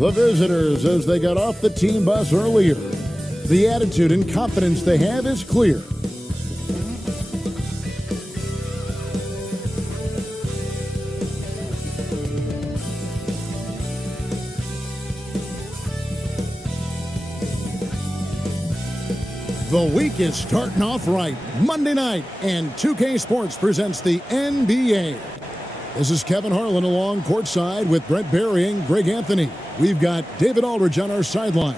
The visitors, as they got off the team bus earlier, the attitude and confidence they have is clear. The week is starting off right. Monday night, and 2K Sports presents the NBA. This is Kevin Harlan along courtside with Brent Barry and Greg Anthony. We've got David Aldridge on our sideline.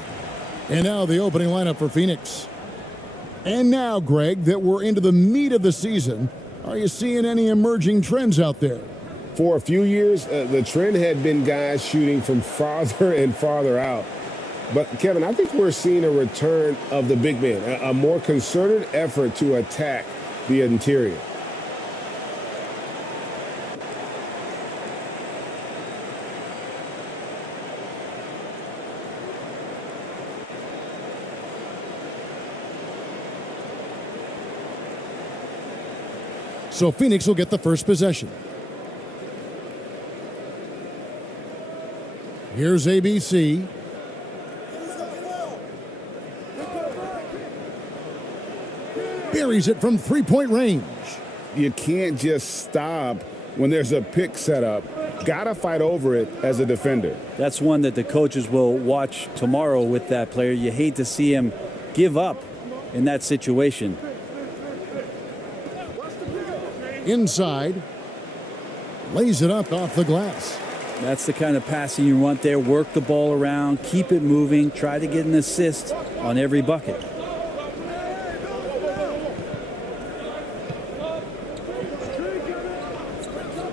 And now the opening lineup for Phoenix. And now, Greg, that we're into the meat of the season, are you seeing any emerging trends out there? For a few years, the trend had been guys shooting from farther and farther out. But, Kevin, I think we're seeing a return of the big man, a more concerted effort to attack the interior. So Phoenix will get the first possession. Here's ABC. Buries it from three-point range. You can't just stop when there's a pick set up. Got to fight over it as a defender. That's one that the coaches will watch tomorrow with that player. You hate to see him give up in that situation. Inside. Lays it up off the glass. That's the kind of passing you want there. Work the ball around, keep it moving, try to get an assist on every bucket.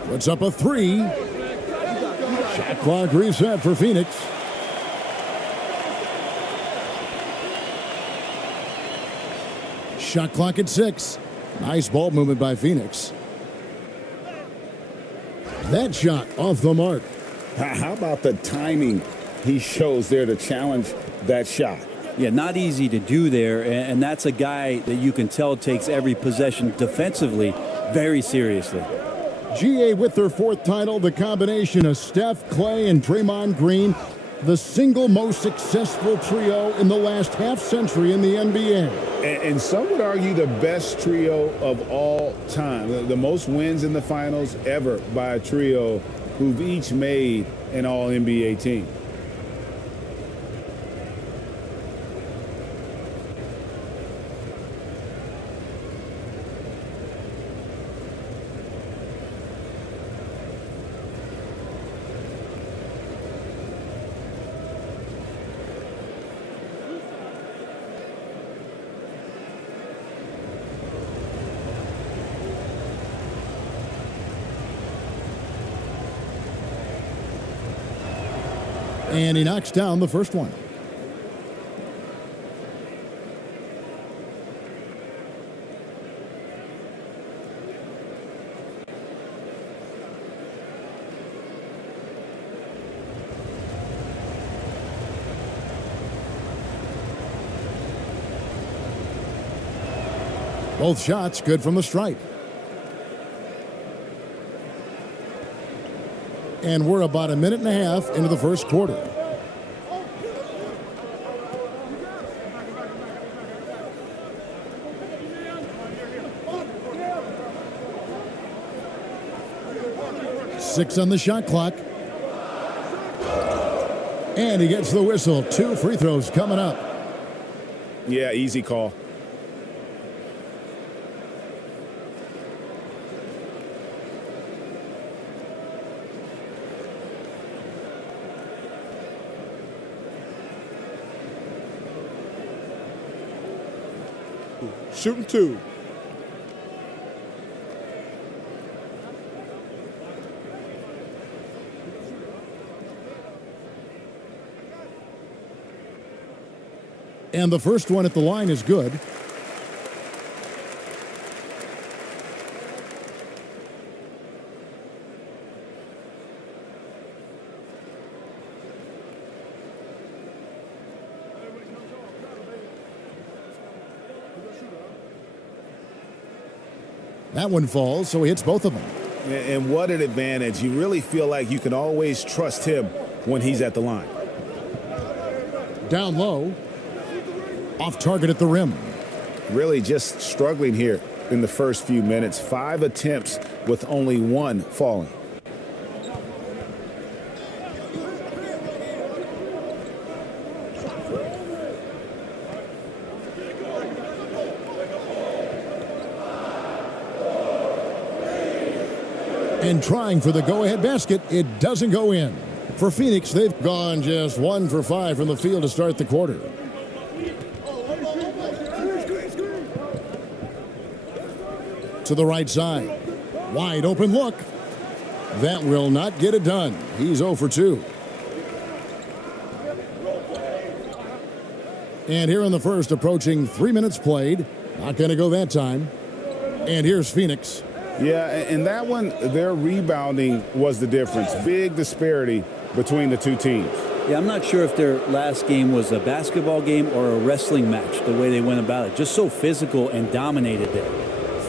Puts up a three. Shot clock reset for Phoenix. Shot clock at 6. Nice ball movement by Phoenix. That shot off the mark. How about the timing he shows there to challenge that shot? Yeah, not easy to do there, and that's a guy that you can tell takes every possession defensively very seriously. GA with their fourth title, the combination of Steph, Clay, and Draymond Green, the single most successful trio in the last half-century in the NBA. And some would argue the best trio of all time. The most wins in the finals ever by a trio who've each made an All-NBA team. And he knocks down the first one. Both shots good from the stripe. And we're about a minute and a half into the first quarter. Six on the shot clock. And he gets the whistle. 2 free throws coming up. Yeah, easy call. Shooting 2. And the first one at the line is good. That one falls, so he hits both of them. And what an advantage. You really feel like you can always trust him when he's at the line. Down low. Off target at the rim. Really just struggling here in the first few minutes. 5 attempts with only 1 falling. And trying for the go-ahead basket, it doesn't go in. For Phoenix, they've gone just 1 for 5 from the field to start the quarter. To the right side. Wide open look. That will not get it done. He's 0 for 2. And here in the first, approaching 3 minutes played. Not going to go that time. And here's Phoenix. Yeah, and that one, their rebounding was the difference. Big disparity between the two teams. Yeah, I'm not sure if their last game was a basketball game or a wrestling match, the way they went about it. Just so physical and dominated there.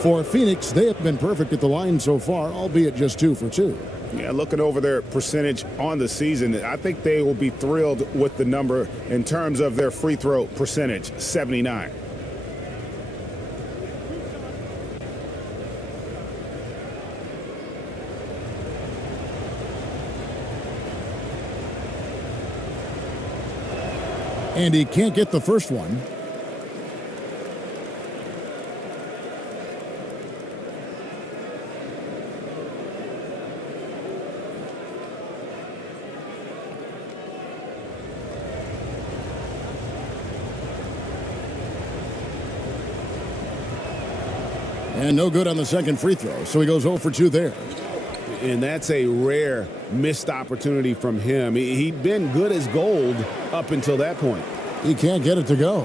For Phoenix, they have been perfect at the line so far, albeit just 2 for 2. Yeah, looking over their percentage on the season, I think they will be thrilled with the number in terms of their free throw percentage, 79. And he can't get the first one. And no good on the second free throw, so he goes 0 for 2 there. And that's a rare missed opportunity from him. He'd been good as gold up until that point. He can't get it to go.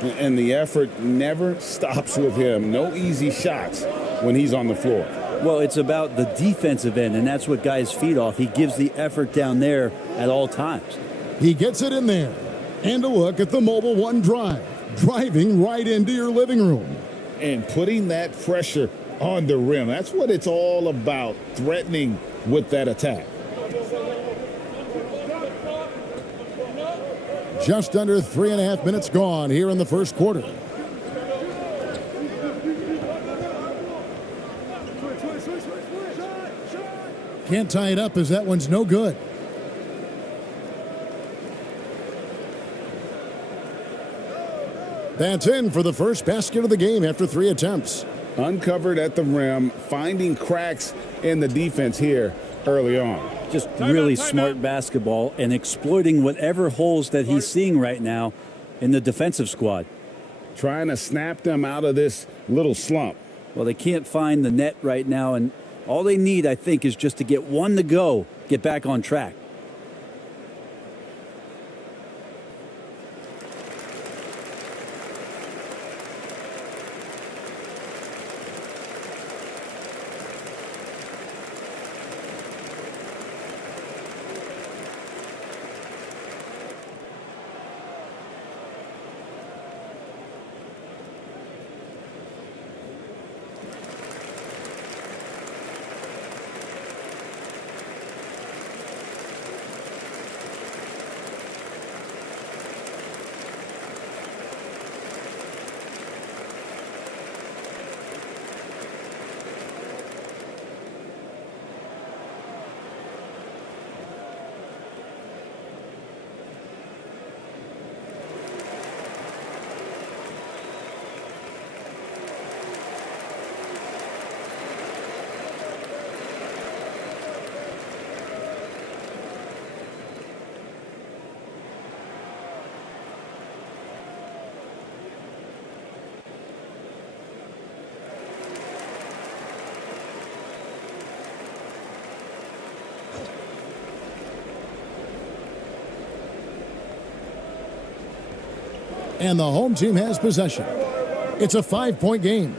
And the effort never stops with him. No easy shots when he's on the floor. Well, it's about the defensive end, and that's what guys feed off. He gives the effort down there at all times. He gets it in there. And a look at the Mobile One drive. Driving right into your living room. And putting that pressure on the rim. That's what it's all about, threatening with that attack. Just under 3.5 minutes gone here in the first quarter. Can't tie it up as that one's no good. That's in for the first basket of the game after 3 attempts. Uncovered at the rim, finding cracks in the defense here early on. Just really smart basketball and exploiting whatever holes that he's seeing right now in the defensive squad. Trying to snap them out of this little slump. Well, they can't find the net right now, and all they need, I think, is just to get one to go, get back on track. And the home team has possession. It's a 5-point game.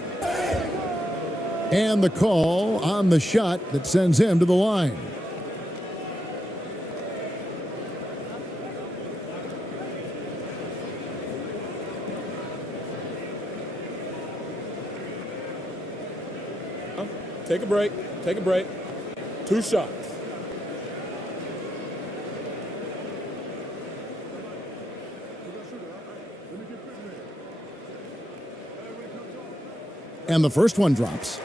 And the call on the shot that sends him to the line. Take a break. Take a break. 2 shots. And the first one drops.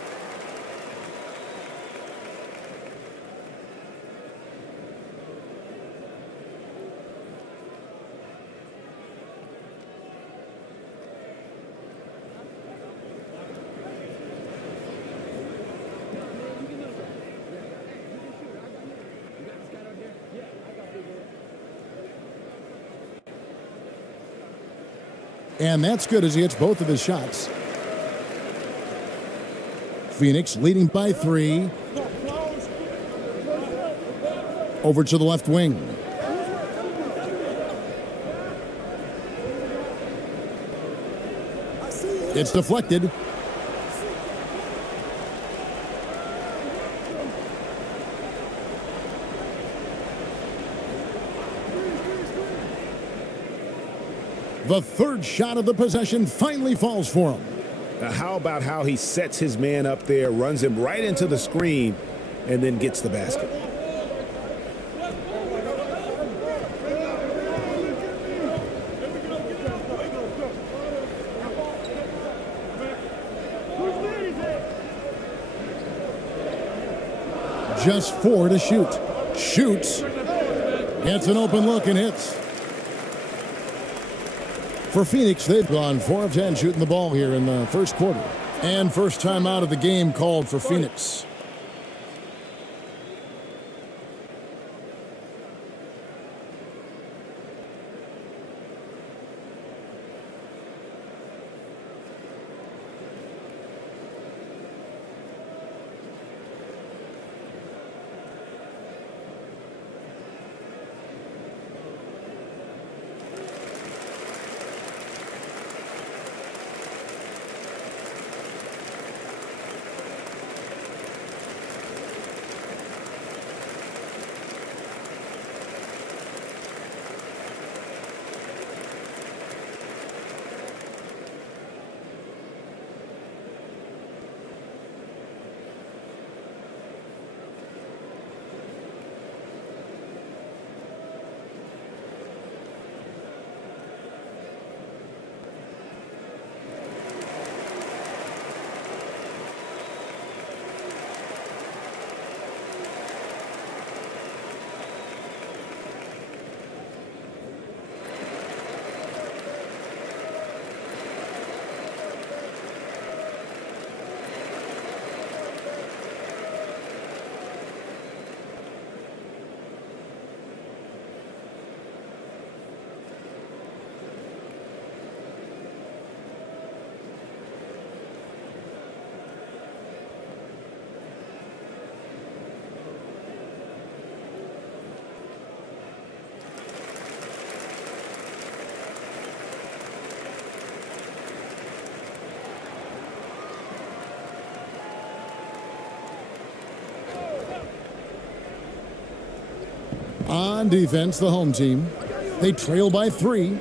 And that's good as he hits both of his shots. Phoenix leading by 3. Over to the left wing. It's deflected. The third shot of the possession finally falls for him. How about how he sets his man up there, runs him right into the screen, and then gets the basket? Just 4 to shoot. Shoots. Gets an open look and hits. For Phoenix, they've gone 4 of 10 shooting the ball here in the first quarter. And first time out of the game called for Phoenix. On defense, the home team. They trail by 3.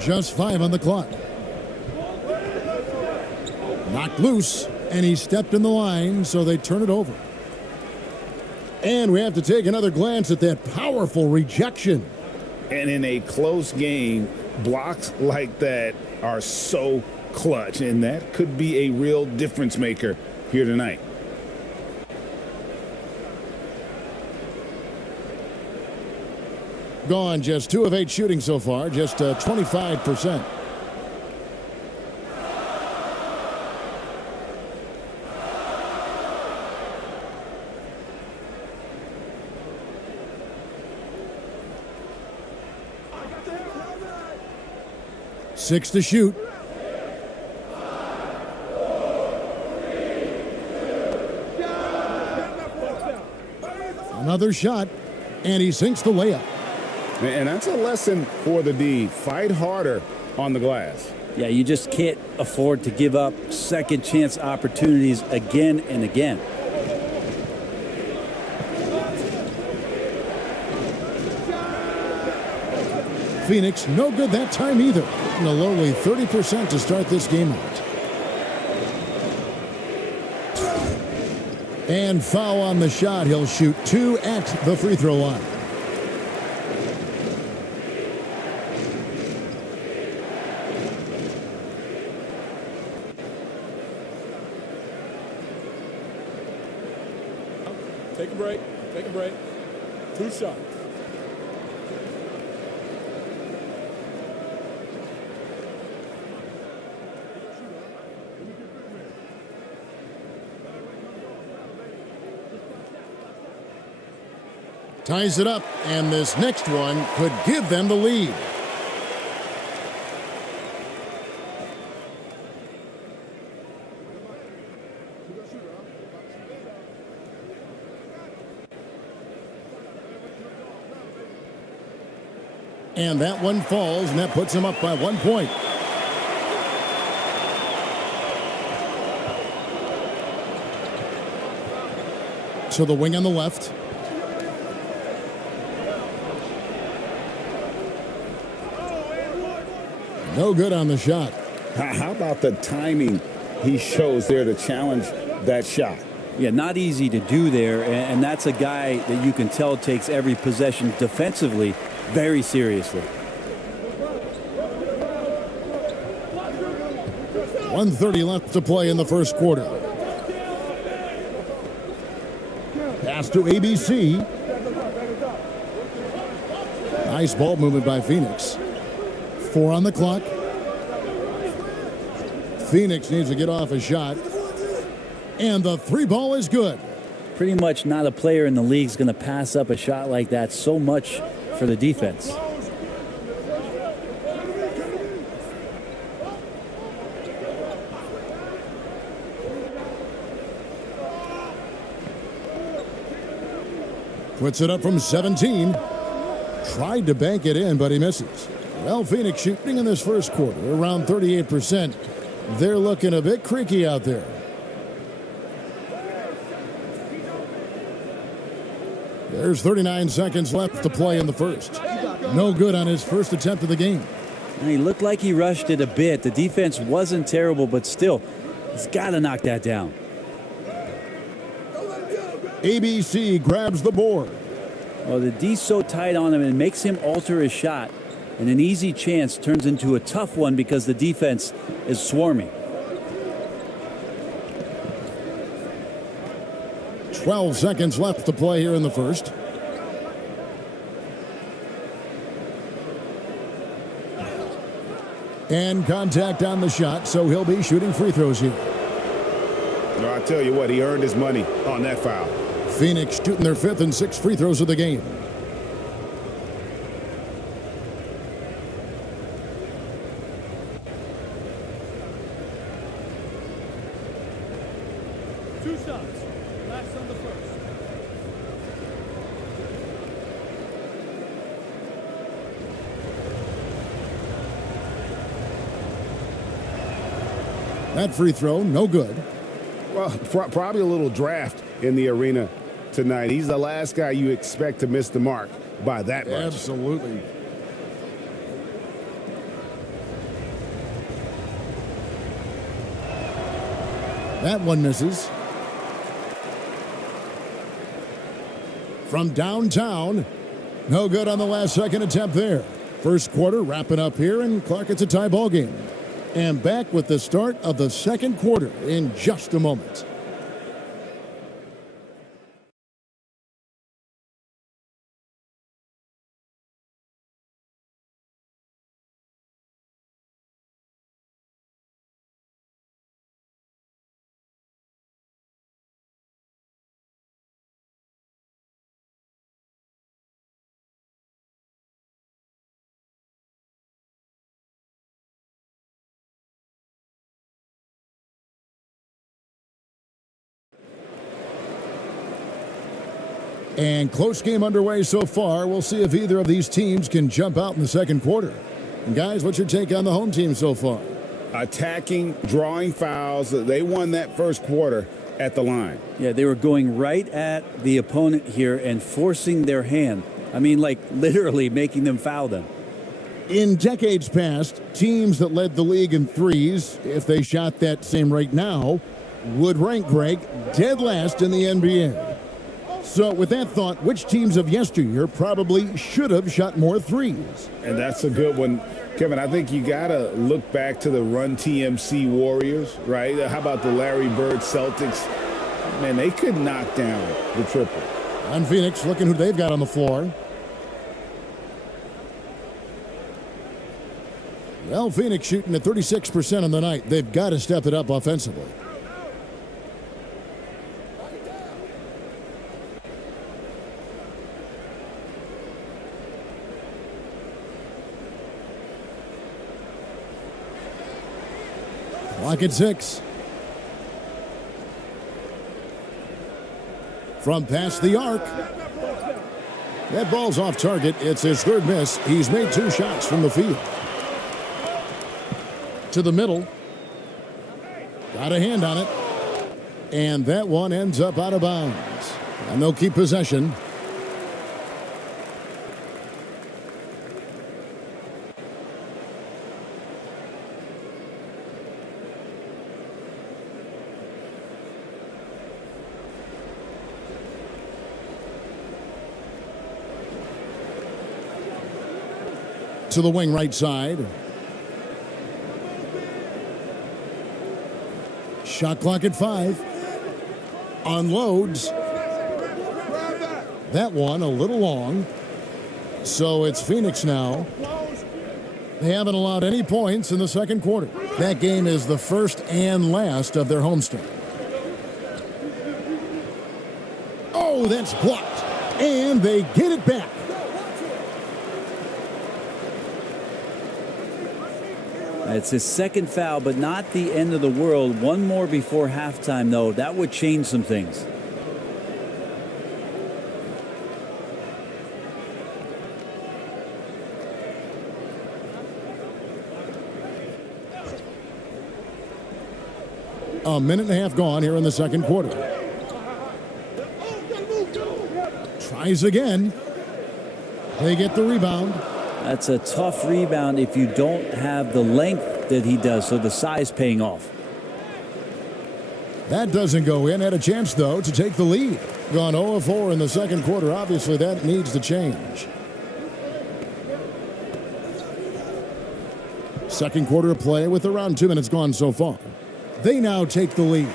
Just 5 on the clock. Knocked loose, and he stepped in the line, so they turn it over. And we have to take another glance at that powerful rejection. And in a close game, blocks like that are so clutch, and that could be a real difference maker here tonight. Gone just 2 of 8 shooting so far, just 25%. Six to shoot. Another shot, and he sinks the layup. And that's a lesson for the D. Fight harder on the glass. Yeah, you just can't afford to give up second chance opportunities again and again. Phoenix, no good that time either. In a lowly 30% to start this game out. And foul on the shot. He'll shoot 2 at the free throw line. Take a break. Take a break. 2 shots. Ties it up, and this next one could give them the lead. And that one falls, and that puts him up by 1 point. So the wing on the left. No good on the shot. How about the timing he shows there to challenge that shot? Yeah, not easy to do there, and that's a guy that you can tell takes every possession defensively very seriously. 1:30 left to play in the first quarter. Pass to ABC. Nice ball movement by Phoenix. 4 on the clock. Phoenix needs to get off a shot. And the 3 ball is good. Pretty much not a player in the league is going to pass up a shot like that so much for the defense. Puts it up from 17. Tried to bank it in, but he misses. Well, Phoenix shooting in this first quarter around 38%. They're looking a bit creaky out there. There's 39 seconds left to play in the first. No good on his first attempt of the game. He looked like he rushed it a bit. The defense wasn't terrible, but still, he's got to knock that down. ABC grabs the board. Well, the D's so tight on him, it makes him alter his shot. And an easy chance turns into a tough one because the defense is swarming. 12 seconds left to play here in the first. And contact on the shot, so he'll be shooting free throws here. No, I tell you what, he earned his money on that foul. Phoenix shooting their 5th and 6th free throws of the game. Two shots. Last on the first. That free throw, no good. Well, probably a little draft in the arena tonight. He's the last guy you expect to miss the mark by that much. Absolutely. That one misses. From downtown, no good on the last second attempt there. First quarter wrapping up here, and Clark, it's a tie ball game. And back with the start of the second quarter in just a moment. And close game underway so far. We'll see if either of these teams can jump out in the second quarter. And guys, what's your take on the home team so far? Attacking, drawing fouls. They won that first quarter at the line. Yeah, they were going right at the opponent here and forcing their hand. I mean, like literally making them foul them. In decades past, teams that led the league in threes, if they shot that same rate now, would rank Greg dead last in the NBA. So with that thought, which teams of yesteryear probably should have shot more threes? And that's a good one. Kevin, I think you got to look back to the Run TMC Warriors, right? How about the Larry Bird Celtics? Man, they could knock down the triple. On Phoenix, looking who they've got on the floor. Well, Phoenix shooting at 36% on the night. They've got to step it up offensively. Clock at 6. From past the arc. That ball's off target. It's his third miss. He's made 2 shots from the field. To the middle. Got a hand on it. And that one ends up out of bounds. And they'll keep possession. To the wing right side. Shot clock at 5. Unloads. That one a little long. So it's Phoenix now. They haven't allowed any points in the second quarter. That game is the first and last of their homestand. Oh, that's blocked. And they get it back. It's his second foul, but not the end of the world. One more before halftime, though. That would change some things. A minute and a half gone here in the second quarter. Tries again. They get the rebound. That's a tough rebound if you don't have the length that he does, so the size paying off. That doesn't go in. Had a chance, though, to take the lead. Gone 0 of 4 in the second quarter. Obviously, that needs to change. Second quarter of play with around 2 minutes gone so far. They now take the lead.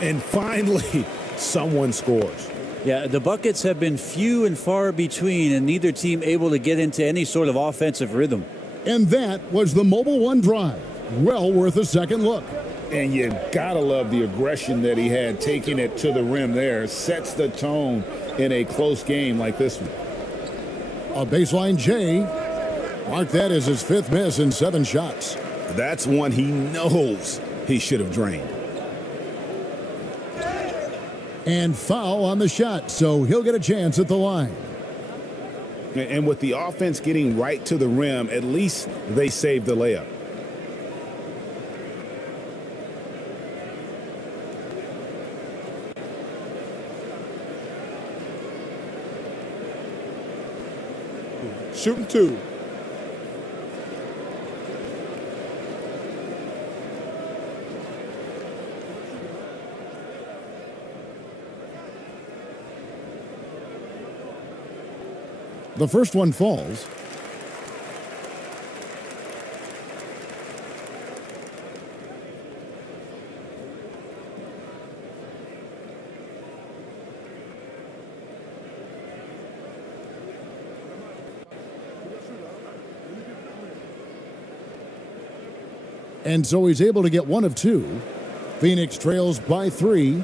And finally, someone scores. Yeah, the buckets have been few and far between, and neither team able to get into any sort of offensive rhythm. And that was the Mobile One drive. Well worth a second look. And you got to love the aggression that he had taking it to the rim there. Sets the tone in a close game like this one. A baseline J. Mark that as his 5th miss in 7 shots. That's one he knows he should have drained. And foul on the shot, so he'll get a chance at the line. And with the offense getting right to the rim, at least they saved the layup. Shooting 2. The first one falls. And so he's able to get 1 of 2. Phoenix trails by 3.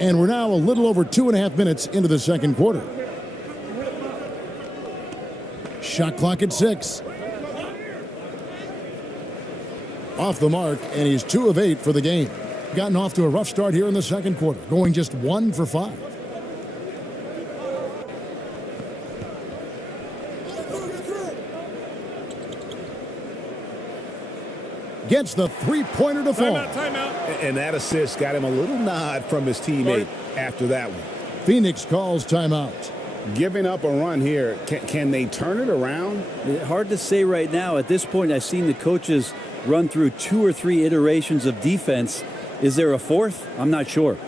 And we're now a little over 2.5 minutes into the second quarter. Shot clock at 6. Off the mark, and he's 2 of 8 for the game. Gotten off to a rough start here in the second quarter, going just 1 for 5. Gets the three-pointer to fall. Timeout. And that assist got him a little nod from his teammate after that one. Phoenix calls timeout. giving up a run here. Can they turn it around? Hard to say right now. At this point, I've seen the coaches run through 2 or 3 iterations of defense. Is there a fourth? I'm not sure.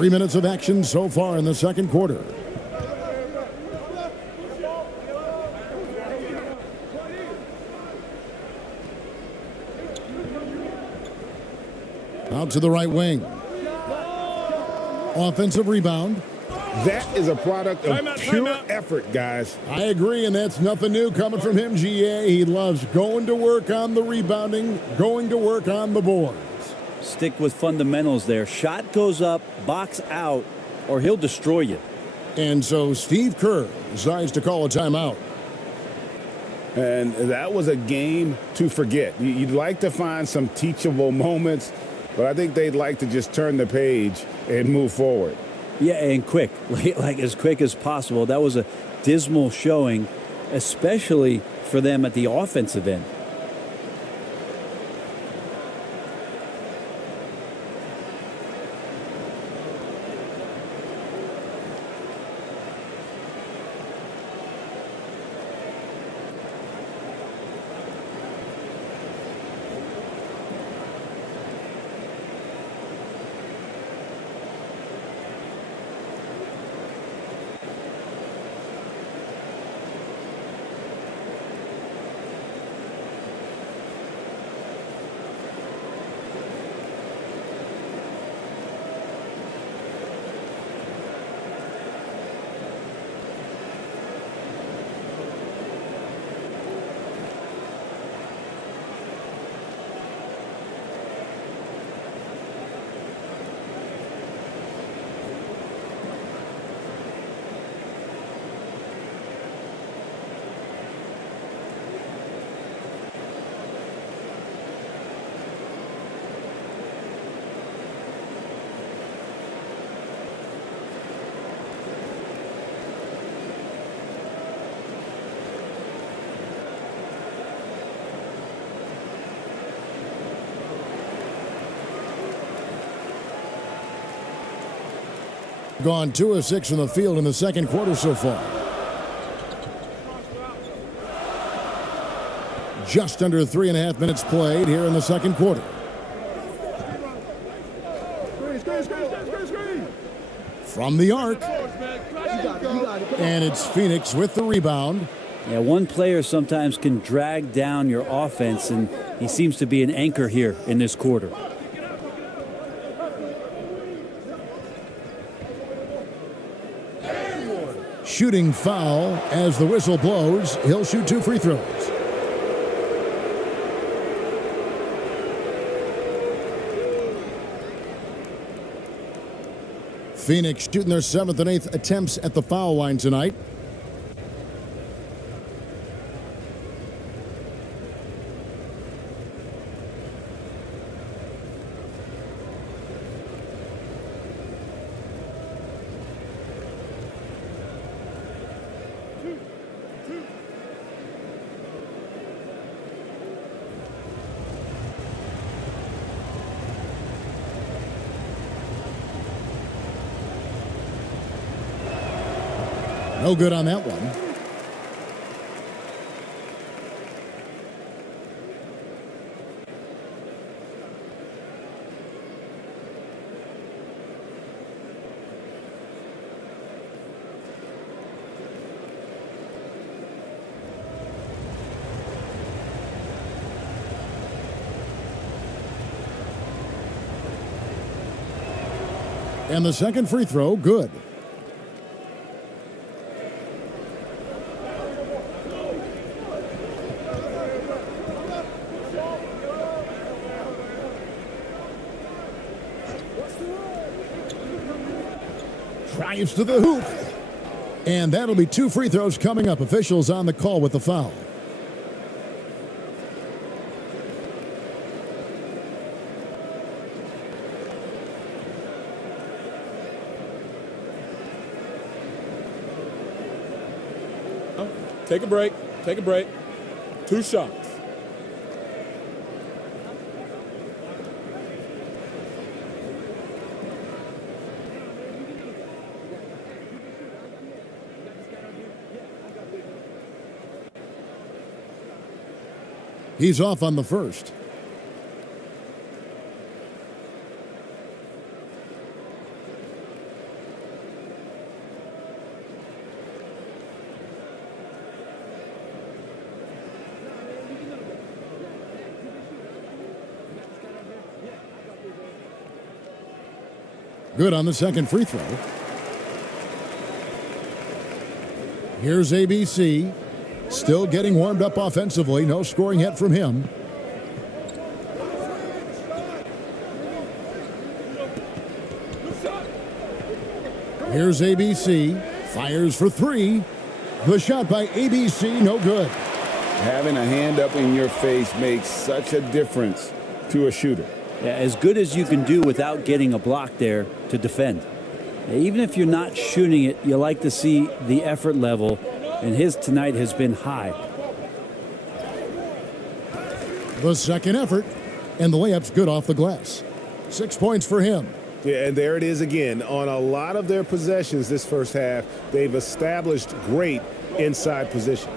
Three minutes of action so far in the second quarter. Out to the right wing. Offensive rebound. That is a product of pure effort, guys. I agree, and that's nothing new coming from him, GA. He loves going to work on the rebounding, going to work on the boards. Stick with fundamentals there. Shot goes up, box out, or he'll destroy you. And so Steve Kerr decides to call a timeout. And that was a game to forget. You'd like to find some teachable moments, but I think they'd like to just turn the page and move forward. Yeah, and quick, like as quick as possible. That was a dismal showing, especially for them at the offensive end. Gone 2 of 6 from the field in the second quarter so far. Just under 3.5 minutes played here in the second quarter. From the arc. And it's Phoenix with the rebound. Yeah, one player sometimes can drag down your offense, and he seems to be an anchor here in this quarter. Shooting foul as the whistle blows. He'll shoot 2 free throws. Phoenix shooting their 7th and 8th attempts at the foul line tonight. No good on that one. And the second free throw, good. Drives to the hoop. And that'll be 2 free throws coming up. Officials on the call with the foul. Take a break. Take a break. 2 shots. He's off on the first. Good on the second free throw. Here's ABC. Still getting warmed up offensively. No scoring yet from him. Here's ABC. Fires for 3. The shot by ABC, no good. Having a hand up in your face makes such a difference to a shooter. Yeah, as good as you can do without getting a block there to defend. Even if you're not shooting it, you like to see the effort level, and his tonight has been high. The second effort, and the layup's good off the glass. 6 points for him. Yeah, and there it is again. On a lot of their possessions this first half, they've established great inside position.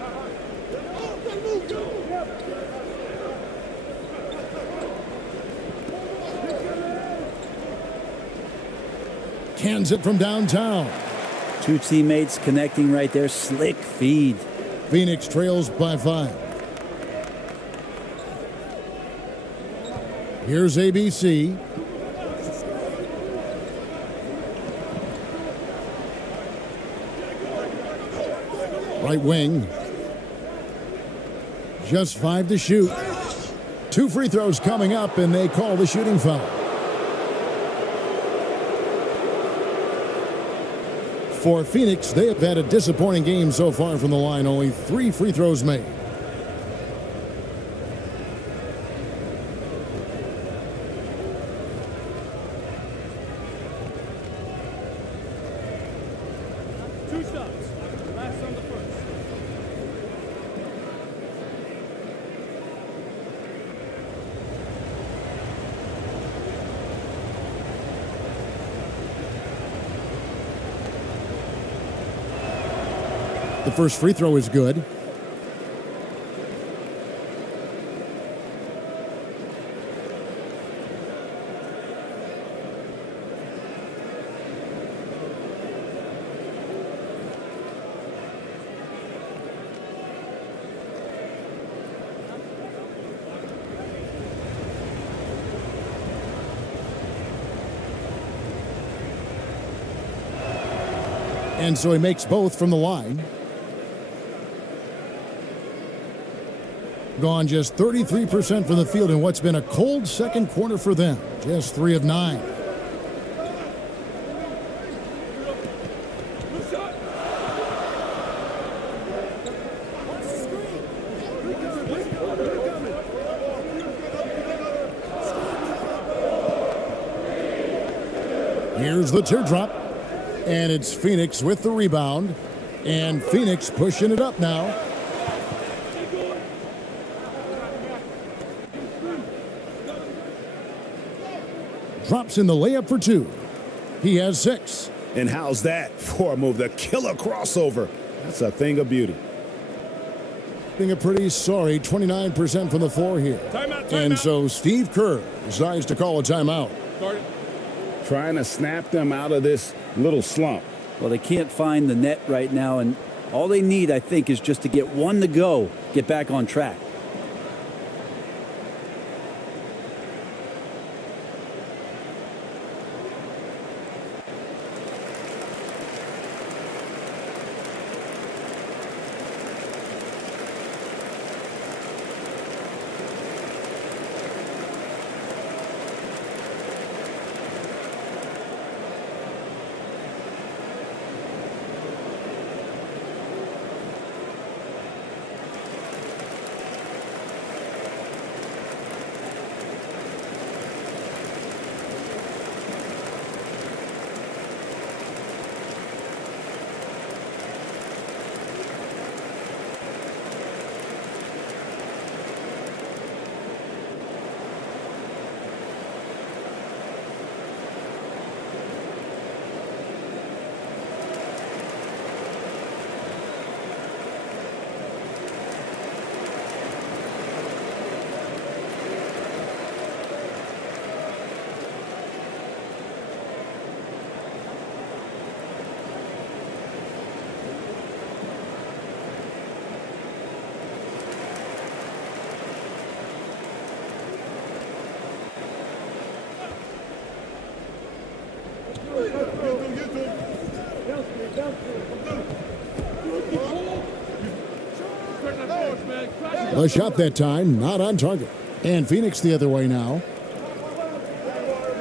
Cans it from downtown. 2 teammates connecting right there. Slick feed. Phoenix trails by 5. Here's ABC. Right wing. Just 5 to shoot. 2 free throws coming up, and they call the shooting foul. For Phoenix, they have had a disappointing game so far from the line. Only 3 free throws made. The first free throw is good. And so he makes both from the line. Gone just 33% from the field in what's been a cold second quarter for them. Just 3 of 9. Here's the teardrop. And it's Phoenix with the rebound. And Phoenix pushing it up now. Drops in the layup for 2. He has 6. And how's that for a move? The killer crossover. That's a thing of beauty. Being a pretty sorry 29% from the floor here. And so Steve Kerr decides to call a timeout. Trying to snap them out of this little slump. Well, they can't find the net right now, and all they need, I think, is just to get one to go, get back on track. The shot that time, not on target. And Phoenix the other way now.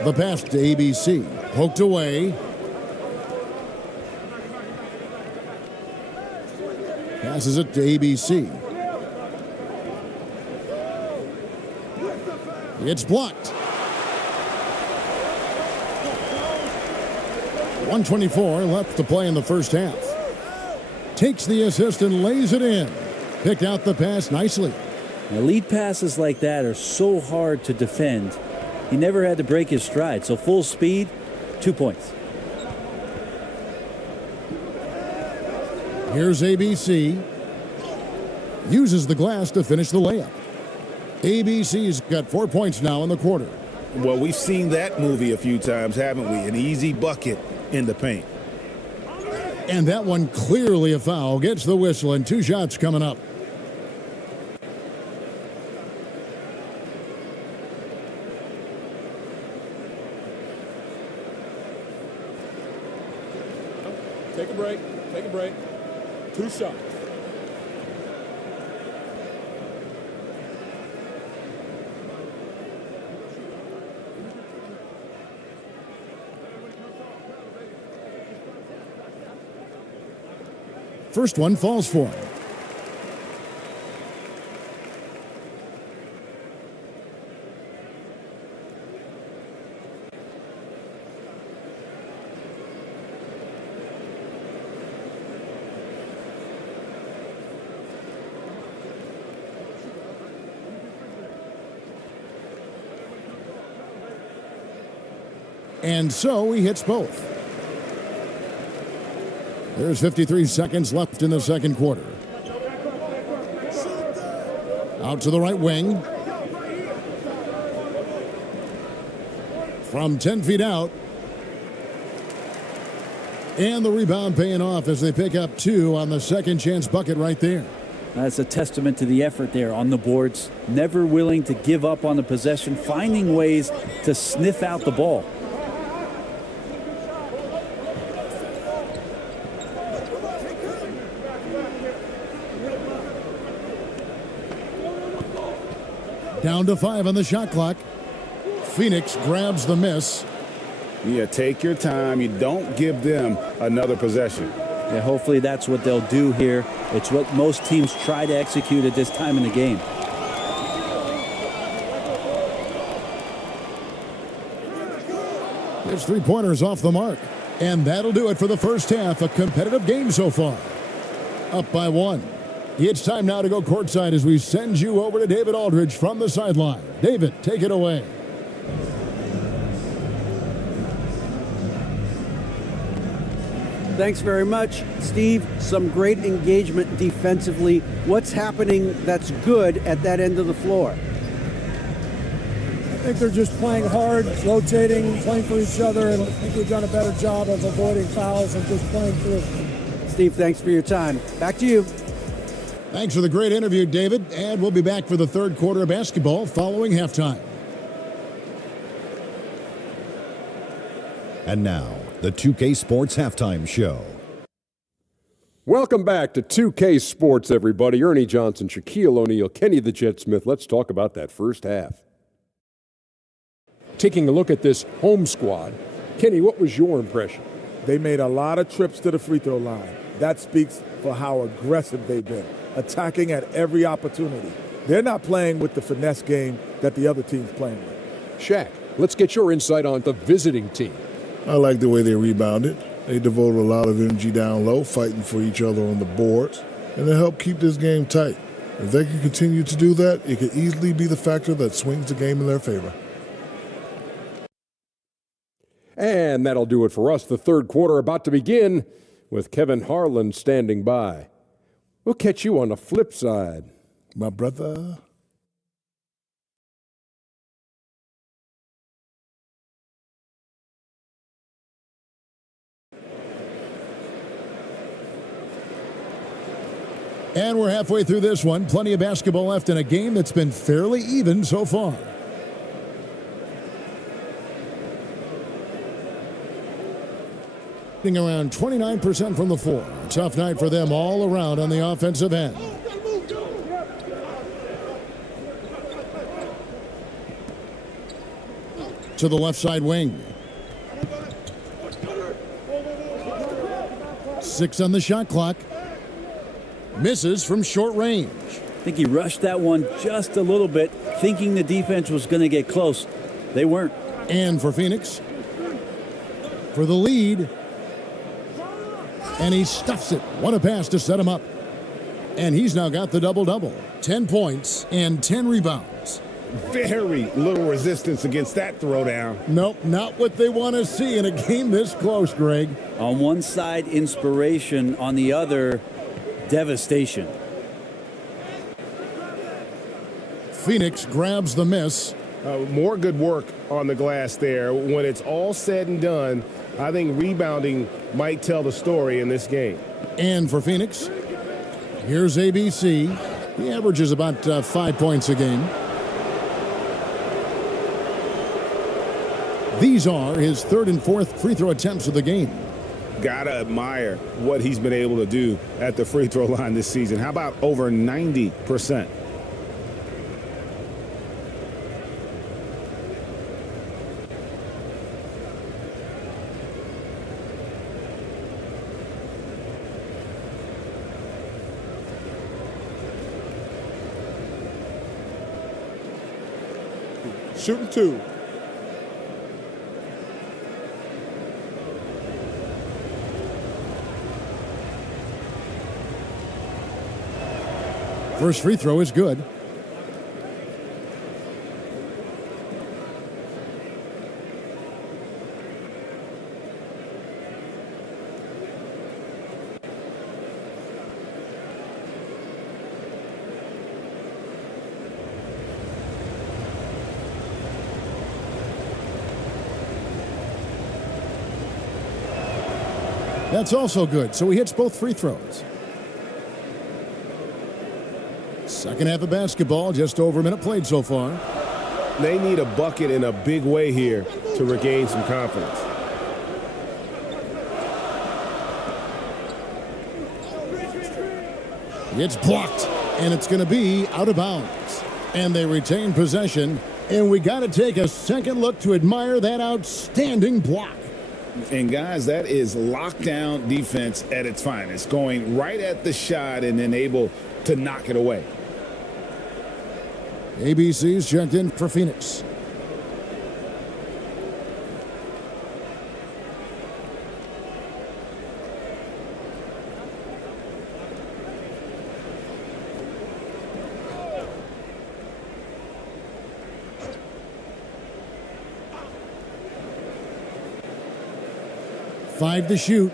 The pass to ABC. Poked away. Passes it to ABC. It's blocked. 1:24 left to play in the first half. Takes the assist and lays it in. Picked out the pass nicely. Now, lead passes like that are so hard to defend. He never had to break his stride. So full speed, 2 points. Here's ABC. Uses the glass to finish the layup. ABC's got 4 points now in the quarter. Well, we've seen that movie a few times, haven't we? An easy bucket in the paint. And that one clearly a foul. Gets the whistle and 2 shots coming up. Take a break. Take a break. 2 shots. First one falls for him. And so he hits both. There's 53 seconds left in the second quarter. Out to the right wing. From 10 feet out. And the rebound paying off as they pick up 2 on the second chance bucket right there. That's a testament to the effort there on the boards. Never willing to give up on the possession, finding ways to sniff out the ball. Down to 5 on the shot clock. Phoenix grabs the miss. Yeah, take your time. You don't give them another possession. Yeah, hopefully that's what they'll do here. It's what most teams try to execute at this time in the game. His 3-pointers off the mark. And that'll do it for the first half. A competitive game so far. Up by 1. It's time now to go courtside as we send you over to David Aldridge from the sideline. David, take it away. Thanks very much, Steve. Some great engagement defensively. What's happening that's good at that end of the floor? I think they're just playing hard, rotating, playing for each other, and I think we've done a better job of avoiding fouls and just playing through. Steve, thanks for your time. Back to you. Thanks for the great interview, David. And we'll be back for the third quarter of basketball following halftime. And now, the 2K Sports Halftime Show. Welcome back to 2K Sports, everybody. Ernie Johnson, Shaquille O'Neal, Kenny the Jet Smith. Let's talk about that first half. Taking a look at this home squad, Kenny, what was your impression? They made a lot of trips to the free throw line. That speaks for how aggressive they've been, attacking at every opportunity. They're not playing with the finesse game that the other team's playing with. Shaq, let's get your insight on the visiting team. I like the way they rebounded. They devoted a lot of energy down low, fighting for each other on the boards, and they helped keep this game tight. If they can continue to do that, it could easily be the factor that swings the game in their favor. And that'll do it for us. The third quarter about to begin with Kevin Harlan standing by. We'll catch you on the flip side. My brother. And we're halfway through this one. Plenty of basketball left in a game that's been fairly even so far. Shooting around 29% from the floor. A tough night for them all around on the offensive end. To the left side wing. 6 on the shot clock. Misses from short range. I think he rushed that one just a little bit, thinking the defense was going to get close. They weren't. And for Phoenix, for the lead. And he stuffs it. What a pass to set him up. And he's now got the double-double. 10 points and 10 rebounds. Very little resistance against that throwdown. Nope, not what they want to see in a game this close, Greg. On one side, inspiration. On the other, devastation. Phoenix grabs the miss. More good work on the glass there. When it's all said and done, I think rebounding might tell the story in this game. And for Phoenix, here's ABC. He averages about 5 points a game. These are his third and fourth free throw attempts of the game. Gotta admire what he's been able to do at the free throw line this season. How about over 90%? Shooting 2. First free throw is good. That's also good, so he hits both free throws. Second half of basketball, just over a minute played so far. They need a bucket in a big way here to regain some confidence. It's blocked, and it's going to be out of bounds. And they retain possession, and we got to take a second look to admire that outstanding block. And guys, that is lockdown defense at its finest, going right at the shot and then able to knock it away. ABC's checked in for Phoenix. Five to shoot.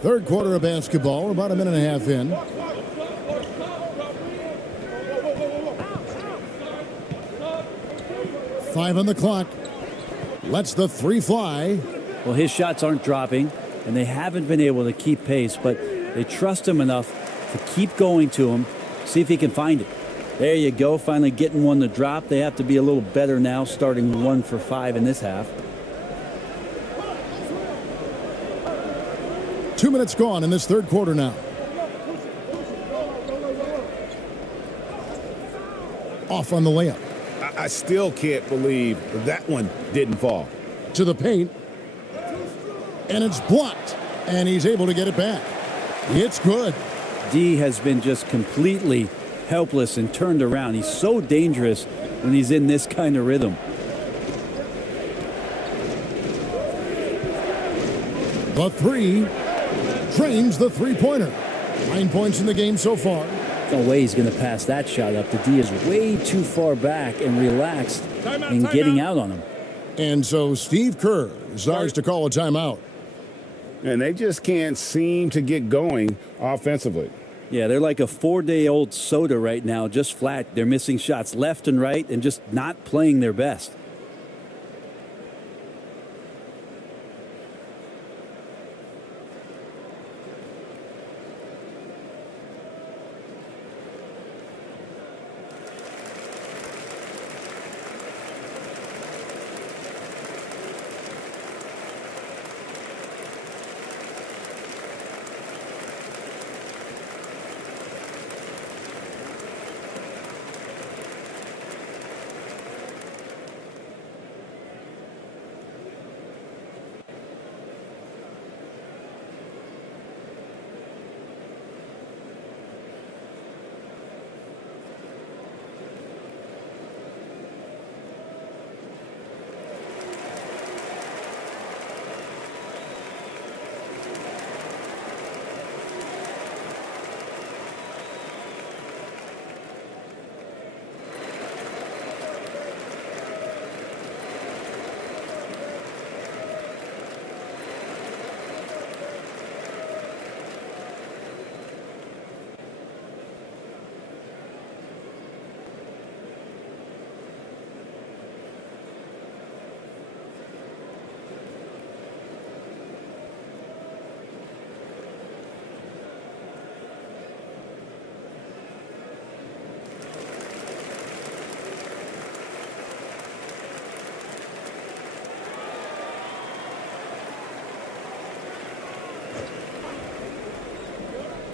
Third quarter of basketball, about a minute and a half in. Five on the clock. Lets the three fly. Well, his shots aren't dropping, and they haven't been able to keep pace, but they trust him enough to keep going to him, see if he can find it. There you go, finally getting one to drop. They have to be a little better now, starting 1 for 5 in this half. 2 minutes gone in this third quarter now. Off on the layup. I still can't believe that one didn't fall. To the paint. And it's blocked. And he's able to get it back. It's good. D has been just completely helpless and turned around. He's so dangerous when he's in this kind of rhythm. The three trains the three-pointer. 9 points in the game so far. No way he's going to pass that shot up. The D is way too far back and relaxed in getting out on him. And so Steve Kerr decides to call a timeout. And they just can't seem to get going offensively. Yeah, they're like a 4-day-old soda right now, just flat. They're missing shots left and right and just not playing their best.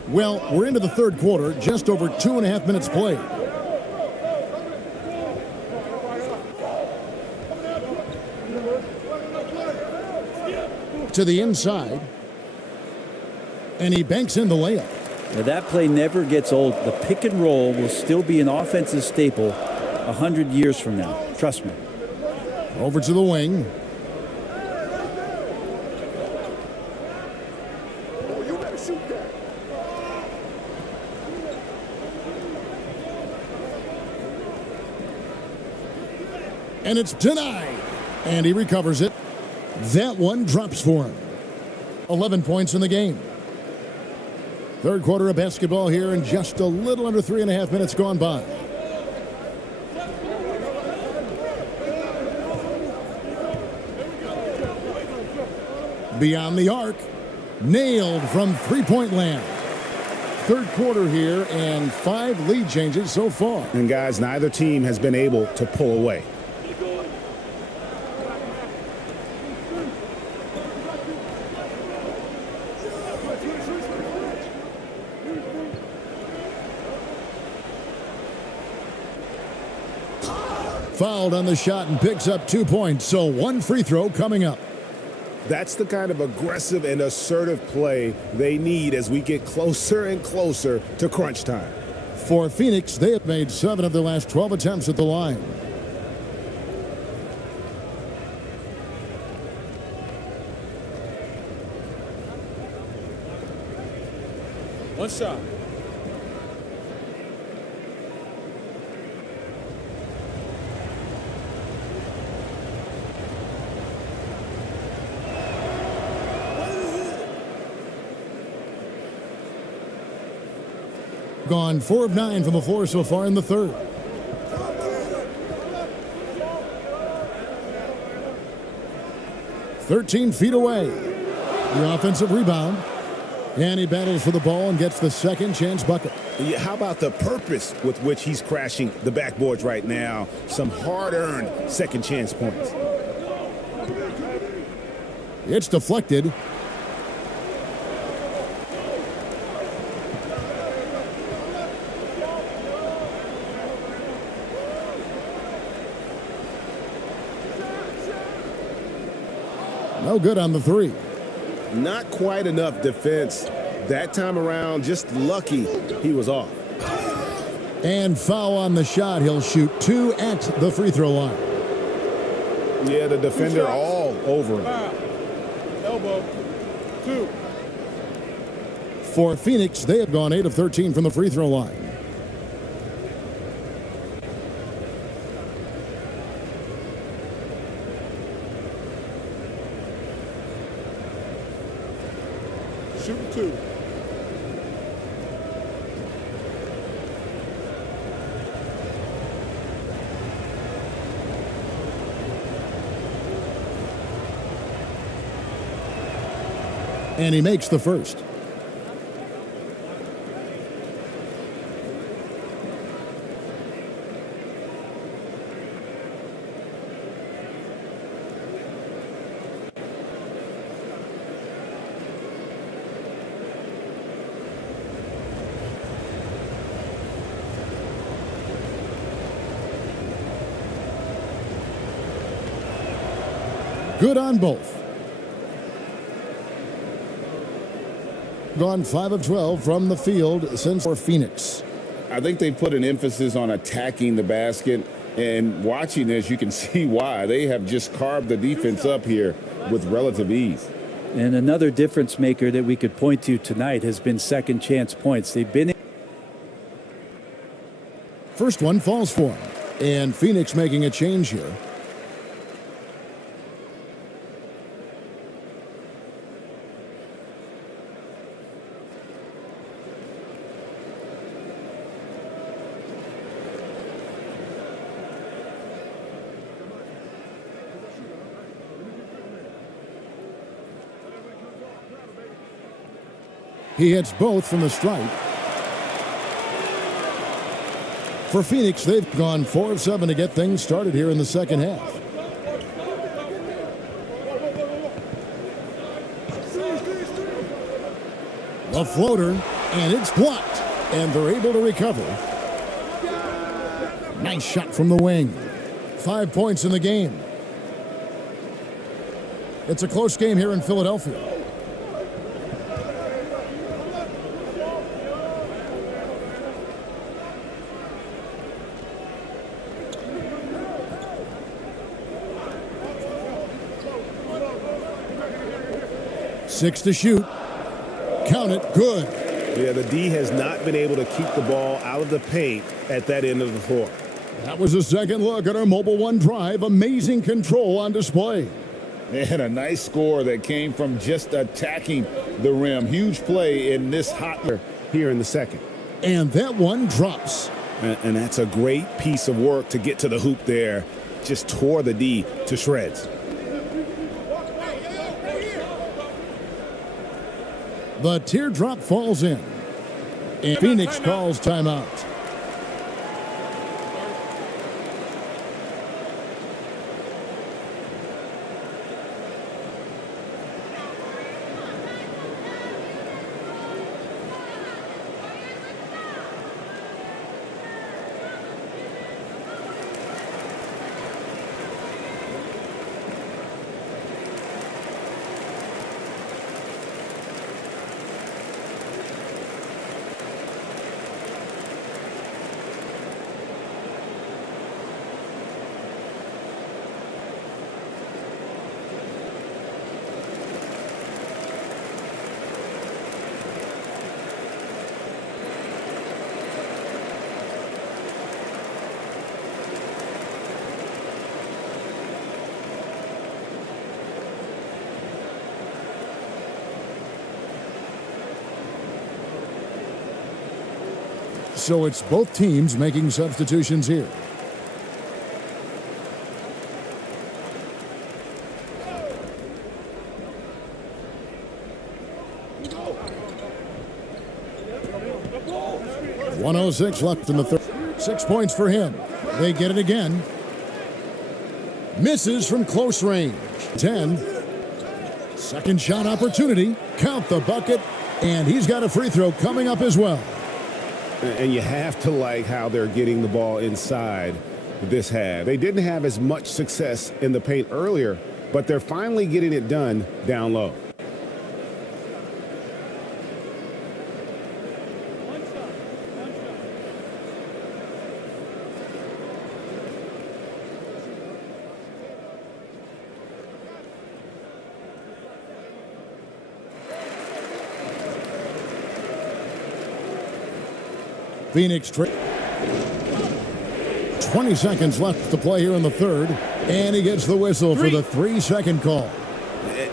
Well, we're into the third quarter, just over 2.5 minutes played. To the inside, and he banks in the layup. Now that play never gets old. The pick and roll will still be an offensive staple 100 years from now. Trust me. Over to the wing. And it's denied. And he recovers it. That one drops for him. 11 points in the game. Third quarter of basketball here, and just a little under 3.5 minutes gone by. Beyond the arc. Nailed from three-point land. Third quarter here, and 5 lead changes so far. And guys, neither team has been able to pull away. Fouled on the shot and picks up 2 points, so 1 free throw coming up. That's the kind of aggressive and assertive play they need as we get closer and closer to crunch time. For Phoenix, they have made 7 of their last 12 attempts at the line. One shot. Gone 4 of 9 from the floor so far in the third. "13 feet away." The offensive rebound. And he battles for the ball and gets the second chance bucket. Yeah, how about the purpose with which he's crashing the backboards right now? Some hard-earned second chance points. It's deflected. No good on the three. Not quite enough defense that time around. Just lucky he was off. And foul on the shot. He'll shoot 2 at the free throw line. Yeah, the defender all over him. Elbow. 2. For Phoenix, they have gone 8 of 13 from the free throw line. Shooting 2. And he makes the first. Good on both. Gone 5 of 12 from the field since for Phoenix. I think they put an emphasis on attacking the basket, and watching this, you can see why. They have just carved the defense up here with relative ease. And another difference maker that we could point to tonight has been second chance points. They've been First one falls for him. And Phoenix making a change here. He hits both from the stripe. For Phoenix, they've gone 4 of 7 to get things started here in the second half. The floater, and it's blocked, and they're able to recover. Nice shot from the wing. 5 points in the game. It's a close game here in Philadelphia. Six to shoot. Count it. Good. Yeah, the D has not been able to keep the ball out of the paint at that end of the floor. That was a second look at our Mobile One drive. Amazing control on display. And a nice score that came from just attacking the rim. Huge play in this hot here in the second. And that one drops. And that's a great piece of work to get to the hoop there. Just tore the D to shreds. The teardrop falls in. And Phoenix calls timeout. So it's both teams making substitutions here. .106 left in the third. 6 points for him. They get it again. Misses from close range. 10. Second shot opportunity. Count the bucket. And he's got a free throw coming up as well. And you have to like how they're getting the ball inside this half. They didn't have as much success in the paint earlier, but they're finally getting it done down low. Phoenix 20 seconds left to play here in the third, and he gets the whistle for the 3-second call.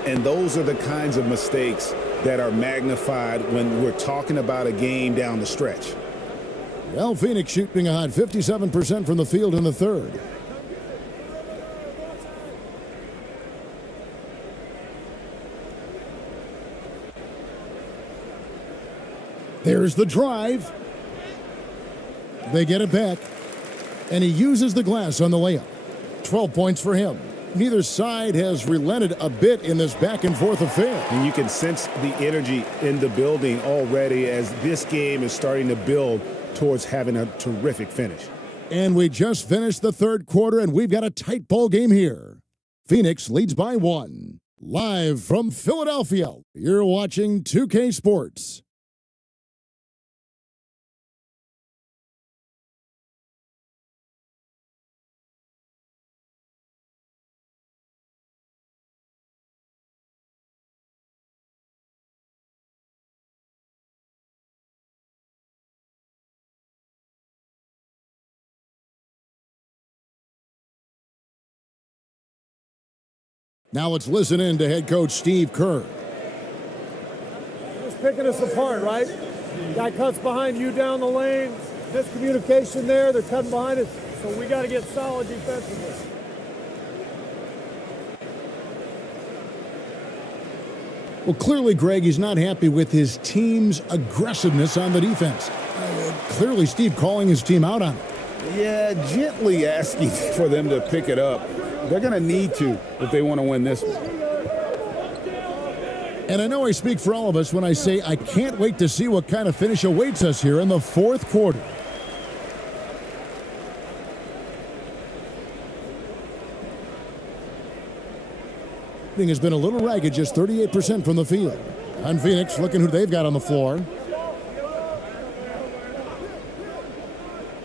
And those are the kinds of mistakes that are magnified when we're talking about a game down the stretch. Well, Phoenix shooting a hot 57% from the field in the third. There's the drive. They get it back. And he uses the glass on the layup. 12 points for him. Neither side has relented a bit in this back-and-forth affair. And you can sense the energy in the building already as this game is starting to build towards having a terrific finish. And we just finished the third quarter, and we've got a tight ball game here. Phoenix leads by 1. Live from Philadelphia, you're watching 2K Sports. Now let's listen in to head coach Steve Kerr. Just picking us apart, right? Guy cuts behind you down the lane. Miscommunication there. They're cutting behind us. So we got to get solid defensively. Well, clearly, Greg, he's not happy with his team's aggressiveness on the defense. Clearly, Steve calling his team out on it. Yeah, gently asking for them to pick it up. They're going to need to if they want to win this one. And I know I speak for all of us when I say I can't wait to see what kind of finish awaits us here in the fourth quarter. Shooting has been a little ragged, just 38% from the field. On Phoenix, looking who they've got on the floor.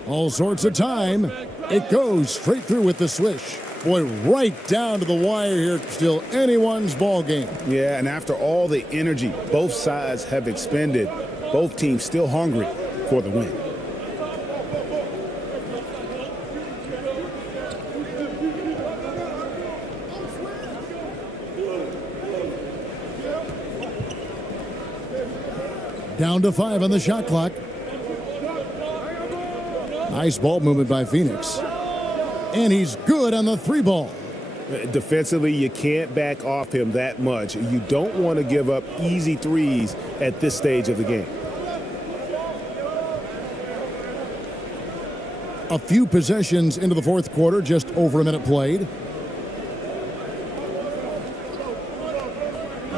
All sorts of time. It goes straight through with the swish. Boy, right down to the wire here. Still anyone's ball game. Yeah, and after all the energy both sides have expended, both teams still hungry for the win. Down to 5 on the shot clock. Nice ball movement by Phoenix. And he's good on the 3 ball. Defensively, you can't back off him that much. You don't want to give up easy threes at this stage of the game. A few possessions into the fourth quarter, just over a minute played.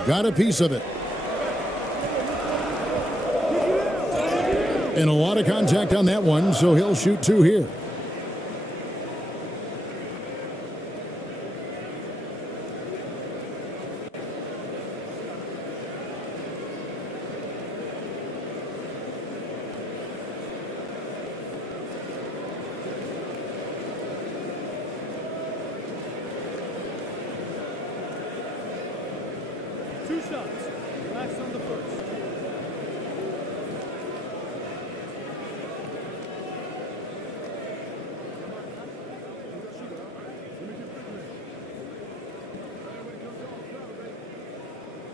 Got a piece of it. And a lot of contact on that one, so he'll shoot 2 here. Two shots. Last on the first.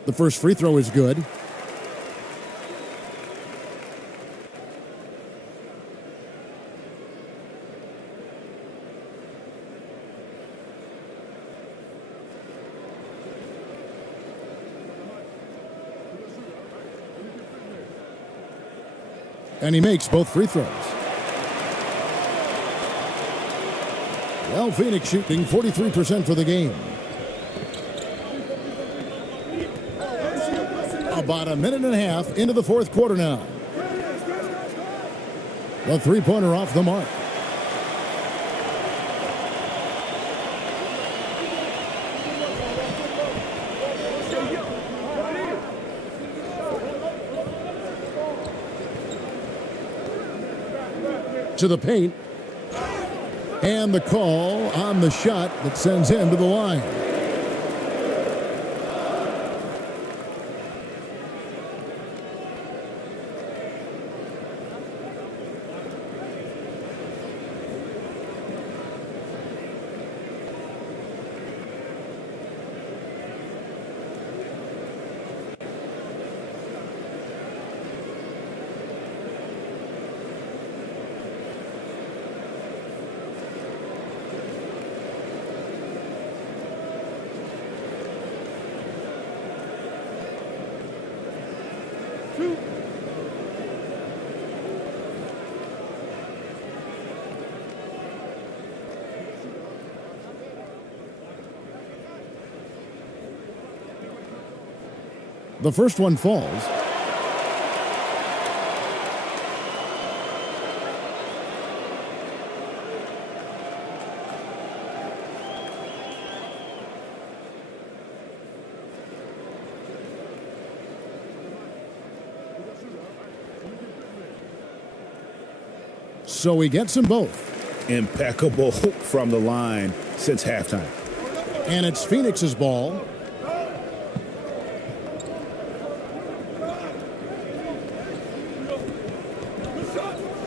The first free throw is good. And he makes both free throws. Well, Phoenix shooting 43% for the game. About a minute and a half into the fourth quarter now. The three-pointer off the mark. To the paint. And the call on the shot that sends him to the line. The first one falls. So he gets them both. Impeccable from the line since halftime. And it's Phoenix's ball.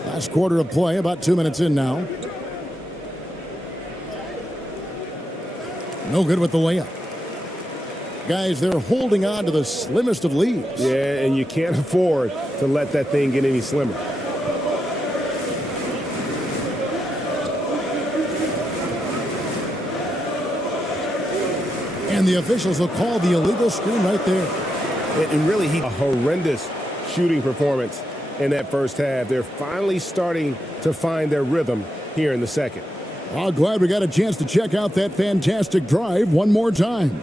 Last quarter of play, about 2 minutes in now. No good with the layup. Guys, they're holding on to the slimmest of leads. Yeah, and you can't afford to let that thing get any slimmer. And the officials will call the illegal screen right there. And really, a horrendous shooting performance in that first half. They're finally starting to find their rhythm here in the second. I'm glad we got a chance to check out that fantastic drive one more time.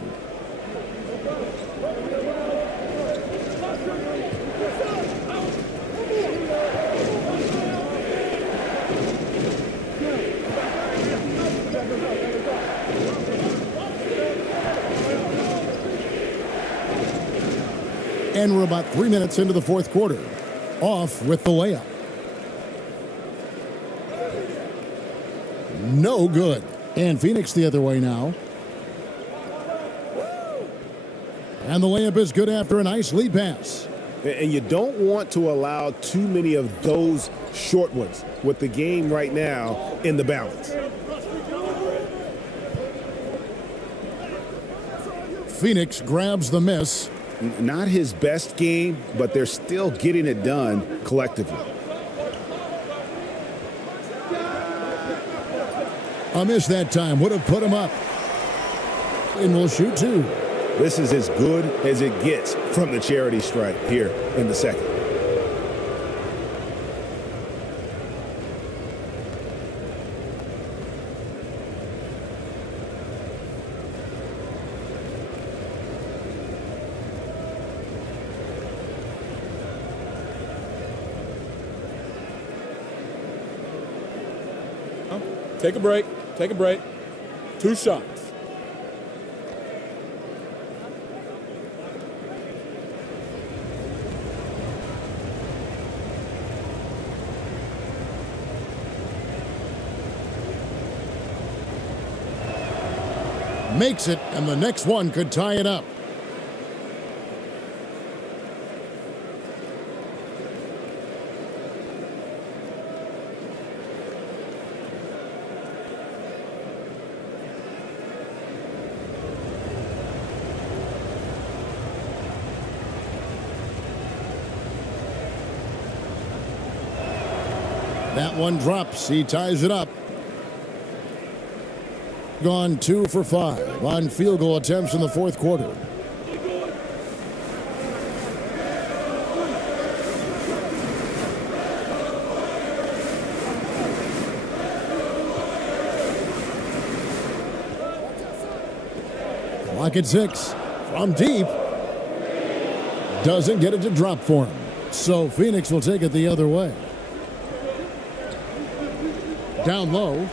And we're about 3 minutes into the fourth quarter. Off with the layup. No good. And Phoenix the other way now. And the layup is good after a nice lead pass. And you don't want to allow too many of those short ones with the game right now in the balance. Phoenix grabs the miss. Not his best game, but they're still getting it done collectively. A miss that time would have put him up. And will shoot two. This is as good as it gets from the charity stripe here in the second. Take a break. Take a break. 2 shots. Makes it, and the next one could tie it up. That one drops. He ties it up. Gone 2 for 5 on field goal attempts in the fourth quarter. Clock at 6. From deep. Doesn't get it to drop for him. So Phoenix will take it the other way. Down low.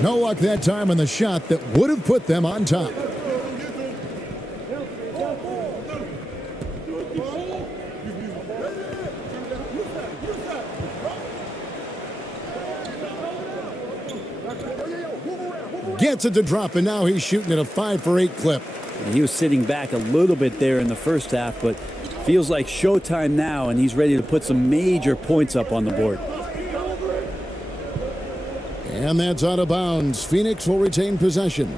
No luck that time on the shot that would have put them on top. Gets it to drop, and now he's shooting at a 5 for 8 clip. He was sitting back a little bit there in the first half, but feels like showtime now, and he's ready to put some major points up on the board. And that's out of bounds. Phoenix will retain possession.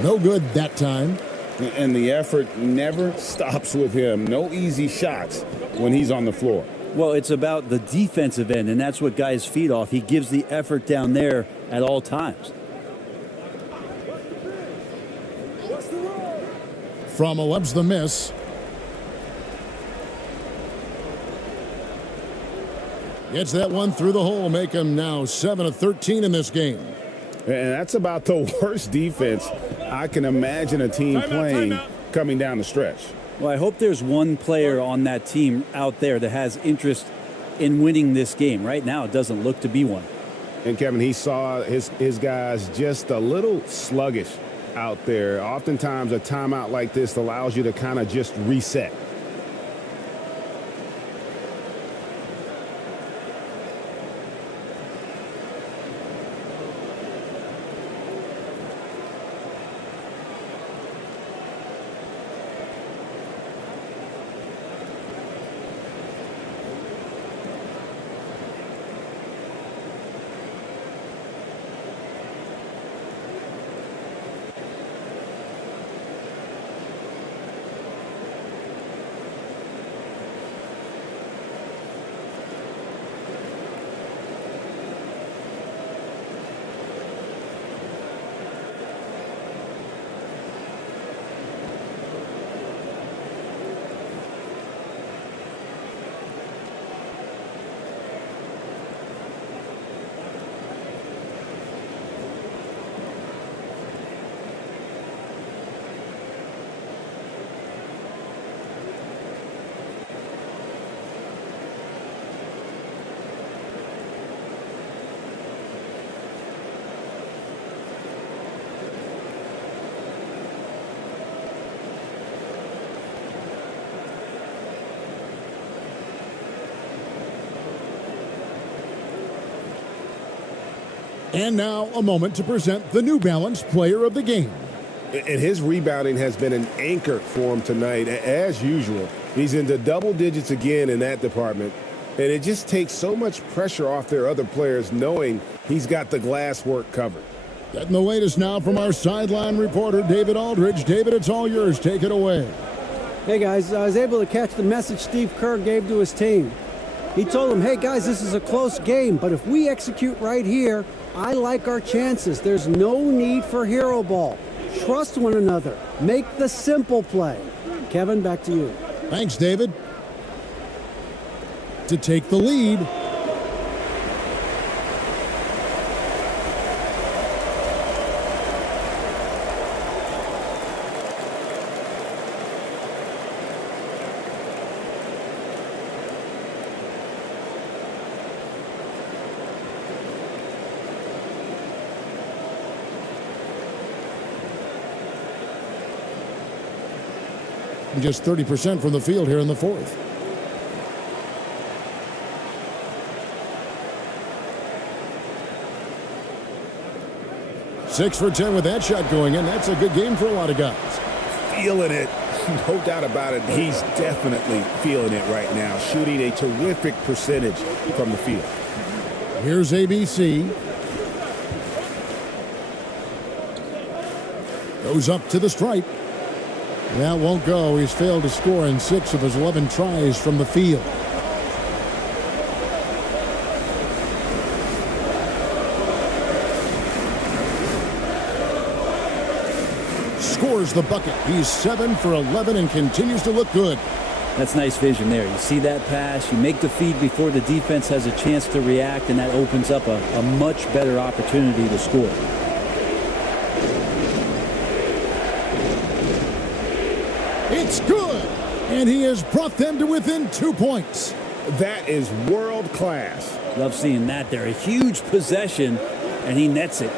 No good that time. And the effort never stops with him. No easy shots when he's on the floor. Well, it's about the defensive end, and that's what guys feed off. He gives the effort down there at all times. From Web's the miss. Gets that one through the hole, make him now 7 of 13 in this game. And that's about the worst defense I can imagine a team playing coming down the stretch. Well, I hope there's one player on that team out there that has interest in winning this game. Right now, it doesn't look to be one. And, Kevin, he saw his guys just a little sluggish out there. Oftentimes, a timeout like this allows you to kind of just reset. And now a moment to present the New Balance Player of the Game. And his rebounding has been an anchor for him tonight, as usual. He's into double digits again in that department. And it just takes so much pressure off their other players knowing he's got the glass work covered. Getting the latest now from our sideline reporter, David Aldridge. David, it's all yours. Take it away. Hey, guys, I was able to catch the message Steve Kerr gave to his team. He told them, hey, guys, this is a close game, but if we execute right here, I like our chances. There's no need for hero ball. Trust one another. Make the simple play. Kevin, back to you. Thanks, David. To take the lead. Just 30% from the field here in the fourth. Six for 10 with that shot going in. That's a good game for a lot of guys. Feeling it. No doubt about it. He's definitely feeling it right now. Shooting a terrific percentage from the field. Here's ABC. Goes up to the stripe. That won't go. He's failed to score in 6 of his 11 tries from the field. Scores the bucket. He's 7 for 11 and continues to look good. That's nice vision there. You see that pass, you make the feed before the defense has a chance to react, and that opens up a much better opportunity to score. It's good, and he has brought them to within 2 points. That is world class. Love seeing that there. A huge possession, and he nets it.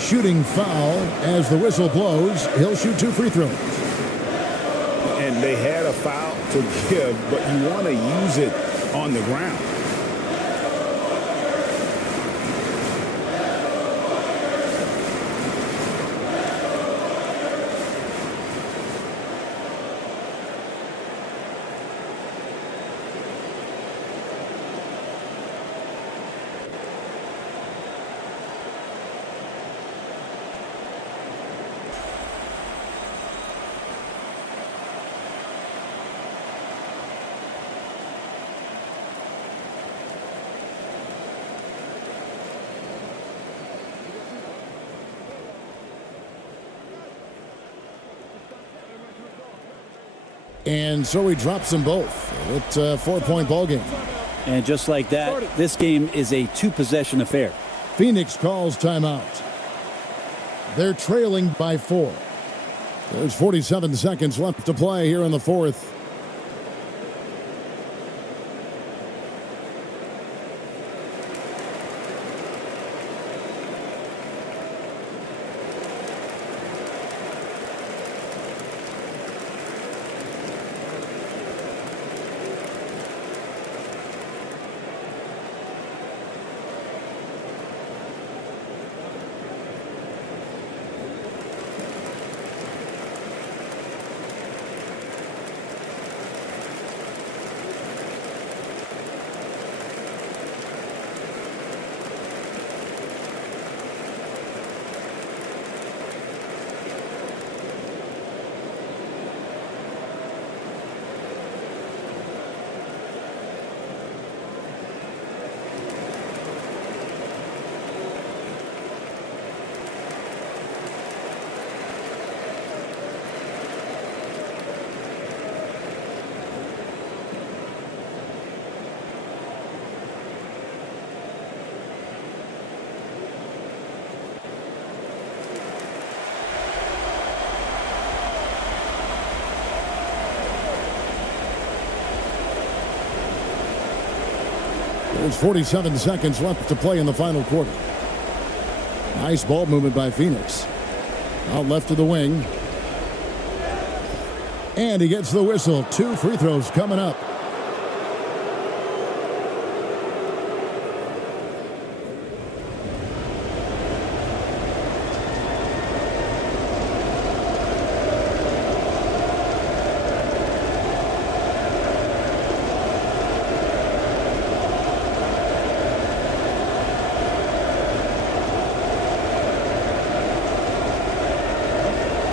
Shooting foul as the whistle blows. He'll shoot 2 free throws. And they had a foul to give, but you want to use it on the ground. And so he drops them both. It's a 4-point ball game. And just like that, this game is a two-possession affair. Phoenix calls timeout. They're trailing by 4. There's 47 seconds left to play here in the fourth. There's 47 seconds left to play in the final quarter. Nice ball movement by Phoenix. Out left to the wing. And he gets the whistle. 2 free throws coming up.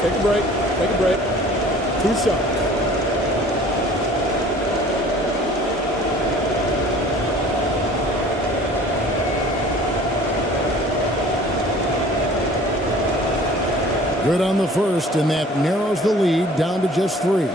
Take a break. Take a break. 2 shots. Good on the first, and that narrows the lead down to just 3.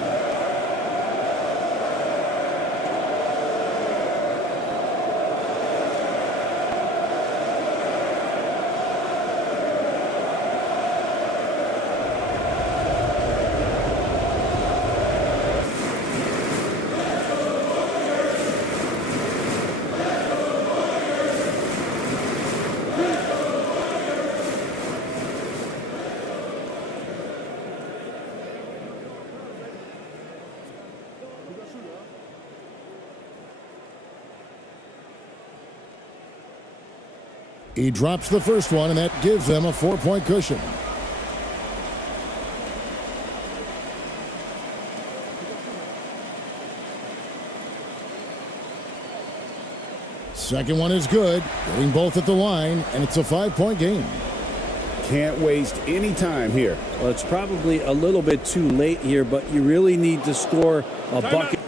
He drops the first one, and that gives them a 4-point cushion. Second one is good, getting both at the line, and it's a 5-point game. Can't waste any time here. Well, it's probably a little bit too late here, but you really need to score a bucket.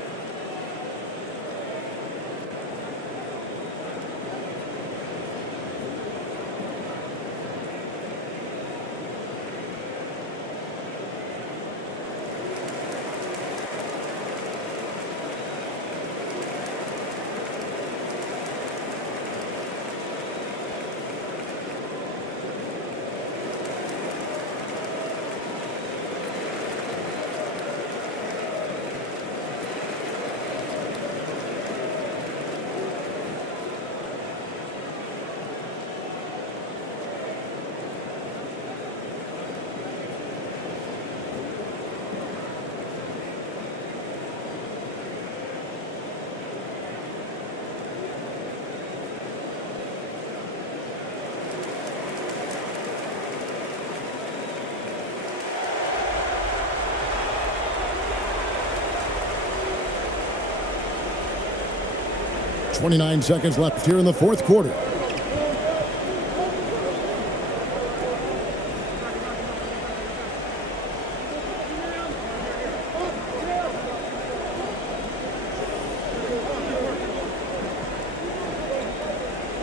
.29 seconds left here in the fourth quarter.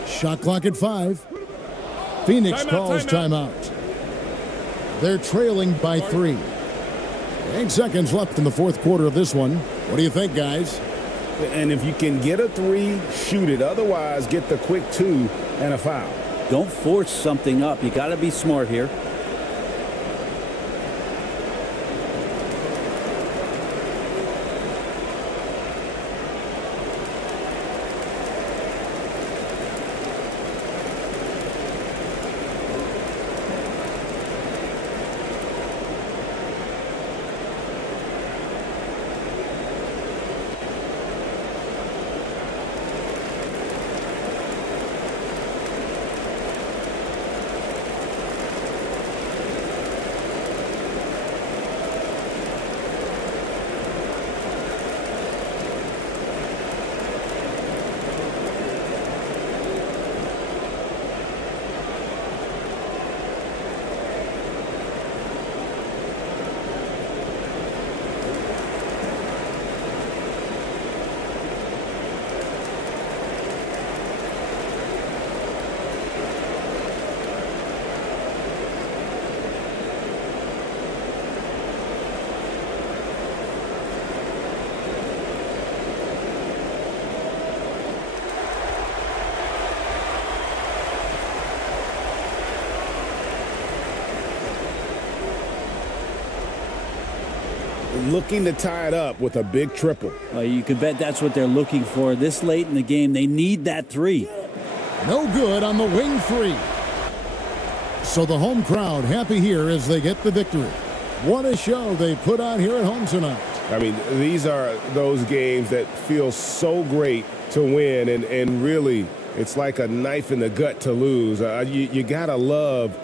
Shot clock at 5. Phoenix calls timeout. They're trailing by 3. 8 seconds left in the fourth quarter of this one. What do you think, guys? And if you can get a 3, shoot it. Otherwise, get the quick 2 and a foul. Don't force something up. You got to be smart here. Looking to tie it up with a big triple. You can bet that's what they're looking for this late in the game. They need that 3. No good on the wing 3. So the home crowd happy here as they get the victory. What a show they put on here at home tonight. I mean, these are those games that feel so great to win, and really, it's like a knife in the gut to lose. You got to love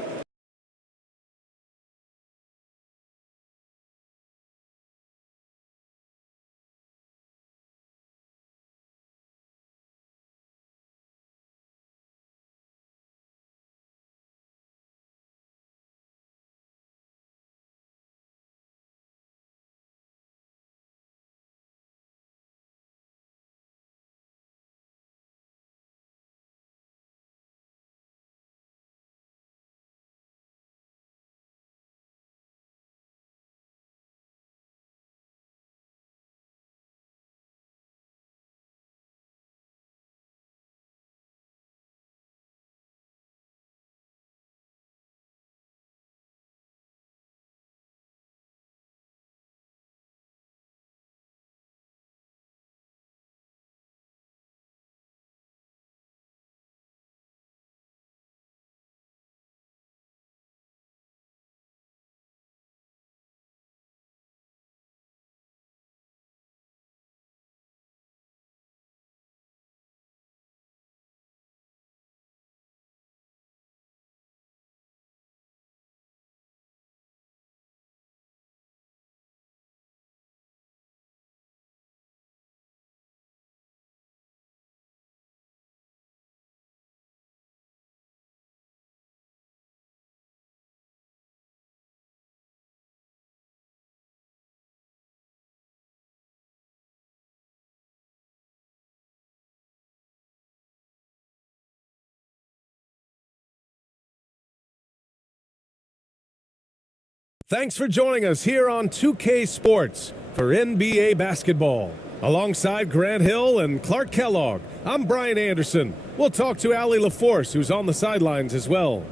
Thanks for joining us here on 2K Sports for NBA basketball. Alongside Grant Hill and Clark Kellogg, I'm Brian Anderson. We'll talk to Allie LaForce, who's on the sidelines as well.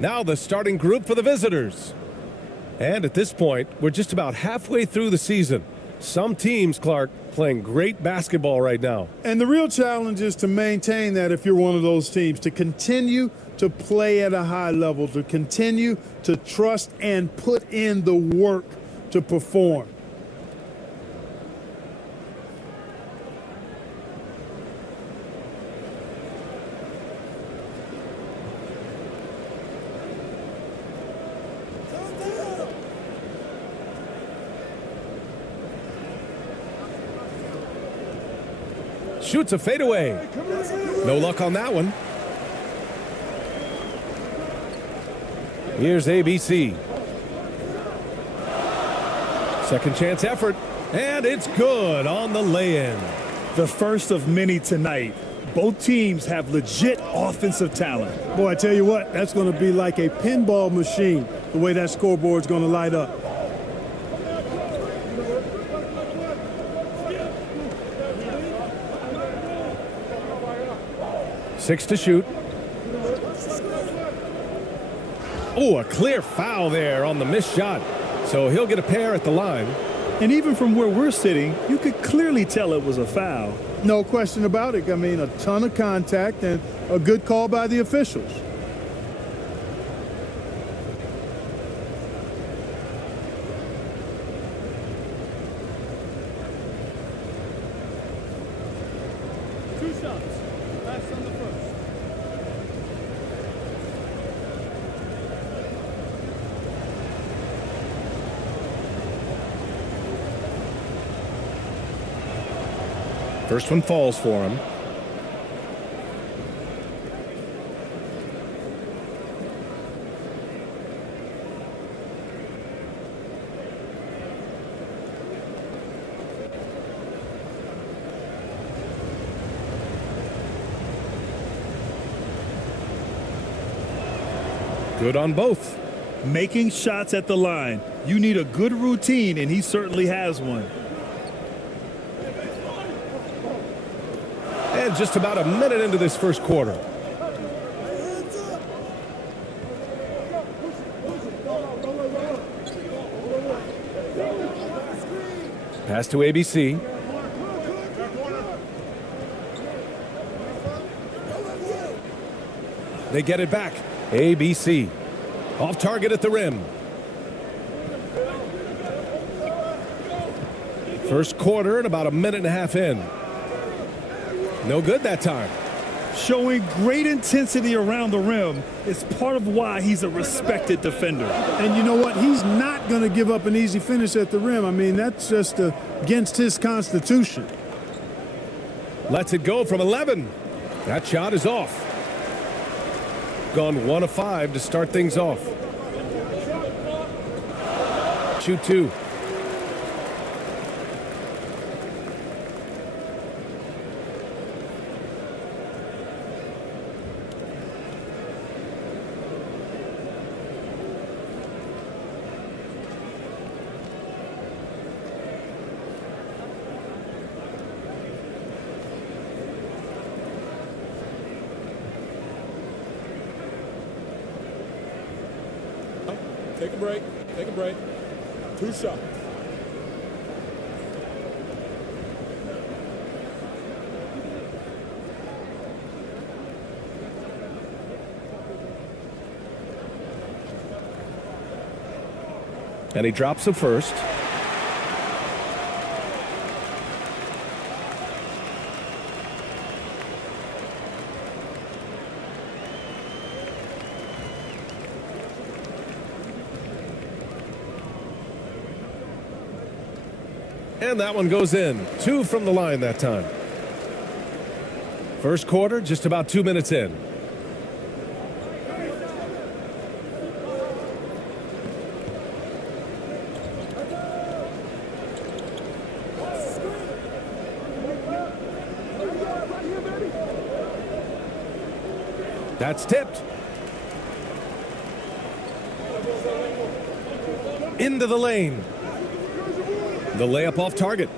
Now the starting group for the visitors. And at this point, we're just about halfway through the season. Some teams, Clark, playing great basketball right now. And the real challenge is to maintain that if you're one of those teams, to continue to play at a high level, to continue to trust and put in the work to perform. Shoots a fadeaway. No luck on that one. Here's ABC. Second chance effort, and it's good on the lay-in. The first of many tonight. Both teams have legit offensive talent. Boy, I tell you what, that's going to be like a pinball machine, the way that scoreboard's going to light up. 6 to shoot. Oh, a clear foul there on the missed shot. So he'll get a pair at the line. And even from where we're sitting, you could clearly tell it was a foul. No question about it. I mean, a ton of contact and a good call by the officials. First one falls for him. Good on both. Making shots at the line. You need a good routine, and he certainly has one. And just about a minute into this first quarter. Pass to ABC. They get it back. ABC. Off target at the rim. First quarter and about a minute and a half in. No good that time. Showing great intensity around the rim is part of why he's a respected defender. And you know what? He's not going to give up an easy finish at the rim. I mean, that's just against his constitution. Lets it go from 11. That shot is off. Gone 1 of 5 to start things off. Shoot 2. Take a break. Take a break. 2 shots. And he drops the first. And that one goes in. 2 from the line that time. First quarter, just about 2 minutes in. That's tipped. Into the lane. The layup off target.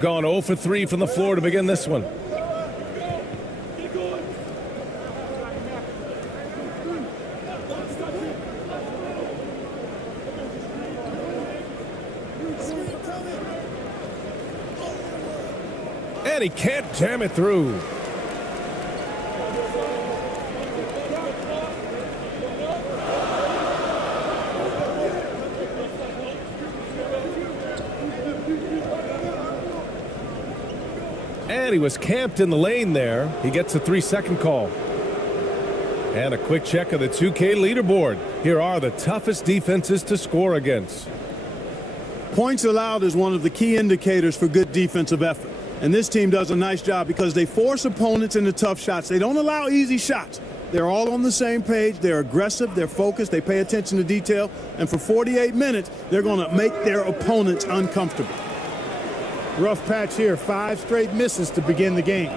Gone 0 for 3 from the floor to begin this one. And he can't jam it through. And he was camped in the lane there. He gets a 3-second call. And a quick check of the 2K leaderboard. Here are the toughest defenses to score against. Points allowed is one of the key indicators for good defensive effort. And this team does a nice job because they force opponents into tough shots. They don't allow easy shots. They're all on the same page. They're aggressive. They're focused. They pay attention to detail. And for 48 minutes, they're going to make their opponents uncomfortable. Rough patch here. 5 straight misses to begin the game.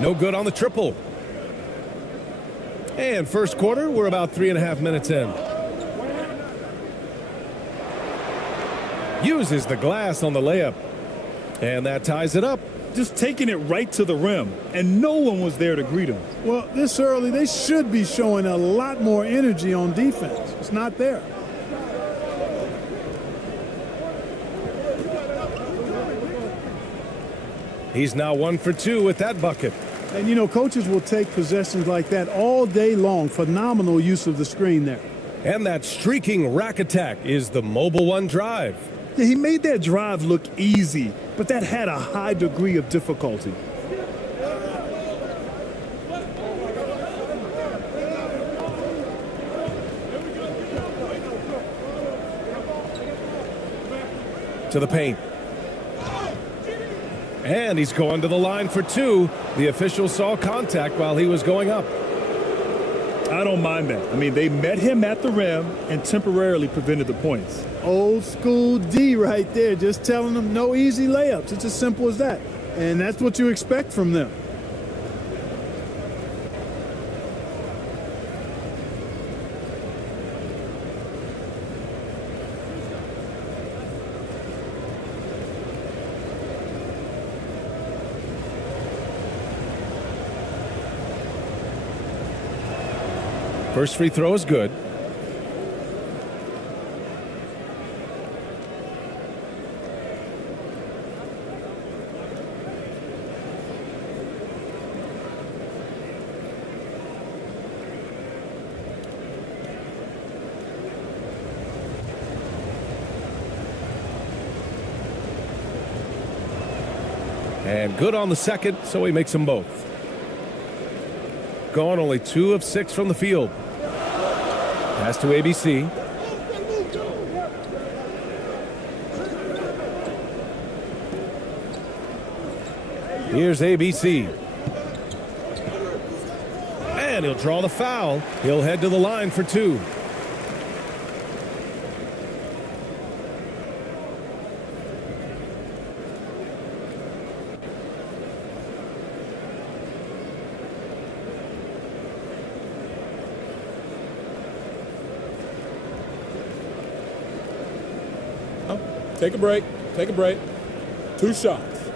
No good on the triple. And first quarter, we're about 3.5 minutes in. Uses the glass on the layup. And that ties it up. Just taking it right to the rim, and no one was there to greet him. Well, this early, they should be showing a lot more energy on defense. It's not there. He's now 1 for 2 with that bucket. And, you know, coaches will take possessions like that all day long. Phenomenal use of the screen there. And that streaking rack attack is the Mobile One drive. Yeah, he made that drive look easy, but that had a high degree of difficulty. To the paint. And he's going to the line for 2. The official saw contact while he was going up. I don't mind that. I mean, they met him at the rim and temporarily prevented the points. Old school D right there, just telling them no easy layups. It's as simple as that. And that's what you expect from them. First free throw is good. And good on the second, so he makes them both. Gone only 2 of 6 from the field. Pass to ABC. Here's ABC. And he'll draw the foul. He'll head to the line for 2. Take a break. Take a break. 2 shots.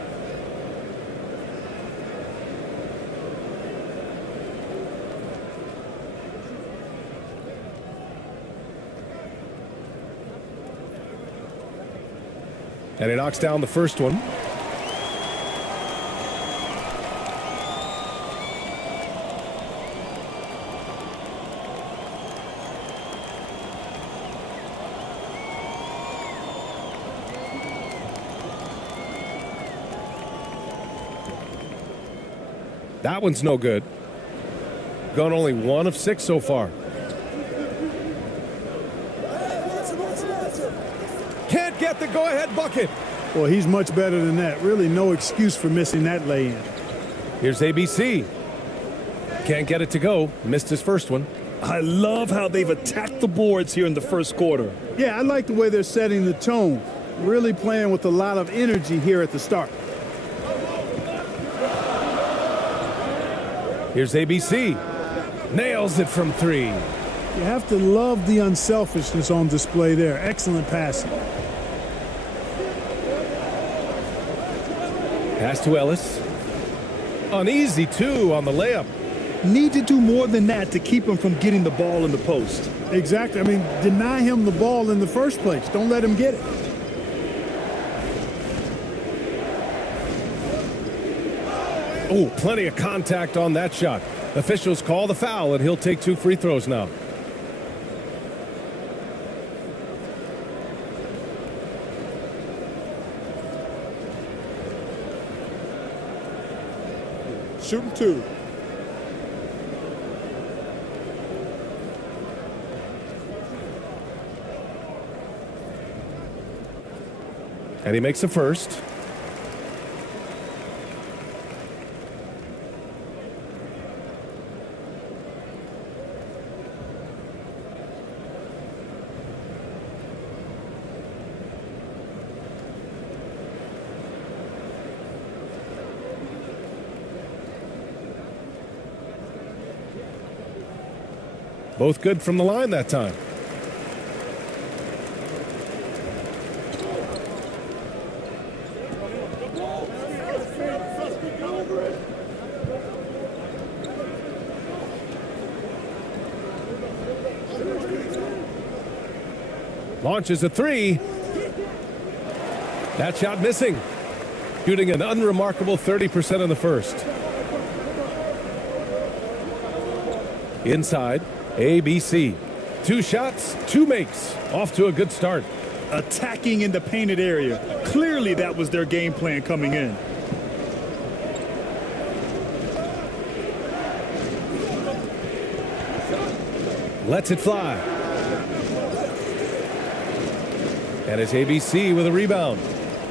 And he knocks down the first one. That one's no good. Gone only 1 of 6 so far. Can't get the go-ahead bucket. Well, he's much better than that. Really no excuse for missing that lay-in. Here's ABC. Can't get it to go. Missed his first one. I love how they've attacked the boards here in the first quarter. Yeah, I like the way they're setting the tone. Really playing with a lot of energy here at the start. Here's ABC. Nails it from 3. You have to love the unselfishness on display there. Excellent passing. Pass to Ellis. An easy 2 on the layup. Need to do more than that to keep him from getting the ball in the post. Exactly. I mean, deny him the ball in the first place. Don't let him get it. Oh, plenty of contact on that shot. Officials call the foul, and he'll take 2 free throws now. Shooting 2. And he makes a first. Both good from the line that time. Launches a three. That shot missing. Shooting an unremarkable 30% in the first. Inside, ABC. 2 shots, 2 makes. Off to a good start. Attacking in the painted area. Clearly that was their game plan coming in. Lets it fly. And it's ABC with a rebound.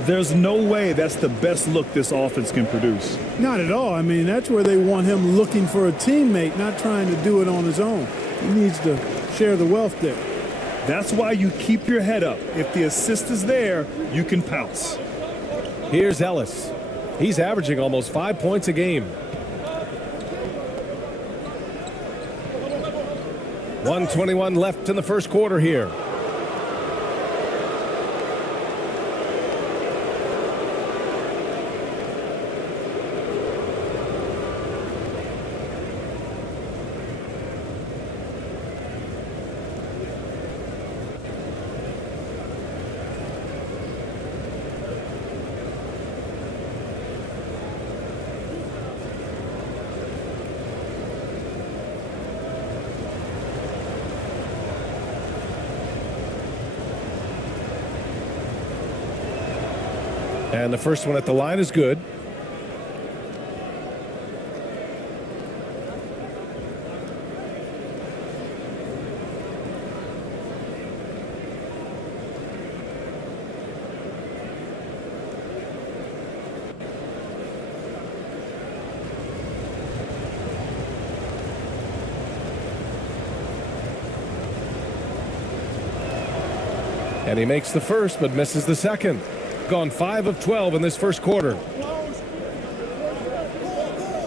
There's no way that's the best look this offense can produce. Not at all. I mean, that's where they want him looking for a teammate, not trying to do it on his own. He needs to share the wealth there. That's why you keep your head up. If the assist is there, you can pounce. Here's Ellis. He's averaging almost 5 points a game. 1:21 left in the first quarter here. And the first one at the line is good. And he makes the first but misses the second. Gone 5 of 12 in this first quarter.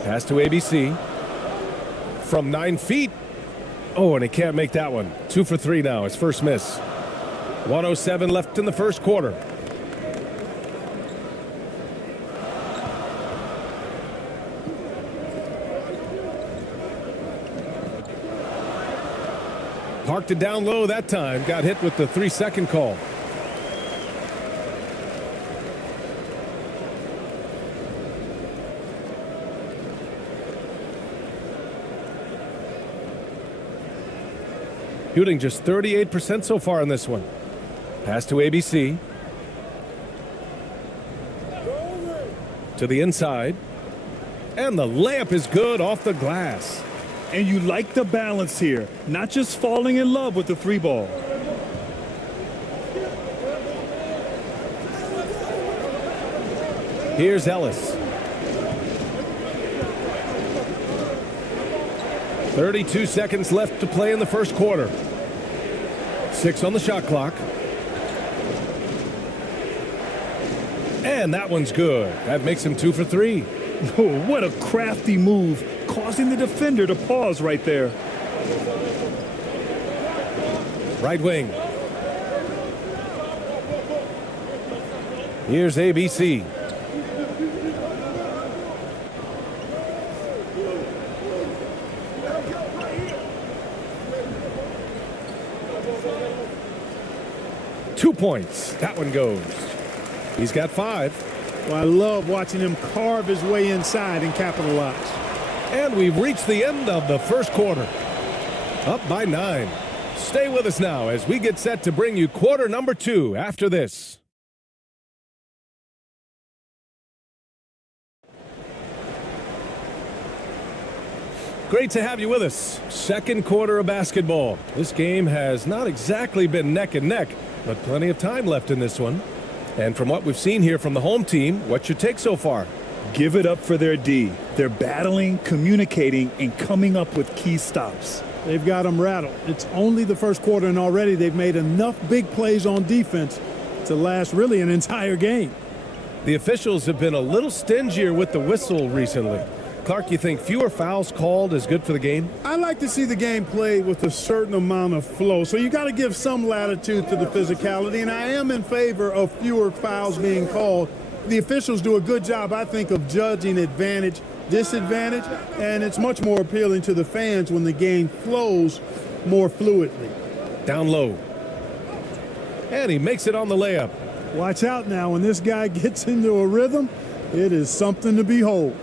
Pass to ABC. From 9 feet. Oh, and he can't make that one. 2 for 3 now. His first miss. 1:07 left in the first quarter. Parked it down low that time. Got hit with the 3-second call. Shooting just 38% so far in this one. Pass to ABC. To the inside. And the layup is good off the glass. And you like the balance here, not just falling in love with the 3 ball. Here's Ellis. 32 seconds left to play in the first quarter. 6 on the shot clock. And that one's good. That makes him 2 for 3. Oh, what a crafty move, causing the defender to pause right there. Right wing. Here's ABC. Two points. That one goes. He's got 5. Well, I love watching him carve his way inside and capitalize. And we've reached the end of the first quarter. Up by 9. Stay with us now as we get set to bring you quarter number 2 after this. Great to have you with us. Second quarter of basketball. This game has not exactly been neck and neck, but plenty of time left in this one. And from what we've seen here from the home team, what's your take so far? Give it up for their D. They're battling, communicating, and coming up with key stops. They've got them rattled. It's only the first quarter, and already they've made enough big plays on defense to last really an entire game. The officials have been a little stingier with the whistle recently. Clark, you think fewer fouls called is good for the game? I like to see the game played with a certain amount of flow, so you got to give some latitude to the physicality, and I am in favor of fewer fouls being called. The officials do a good job, I think, of judging advantage, disadvantage, and it's much more appealing to the fans when the game flows more fluidly. Down low. And he makes it on the layup. Watch out now. When this guy gets into a rhythm, it is something to behold.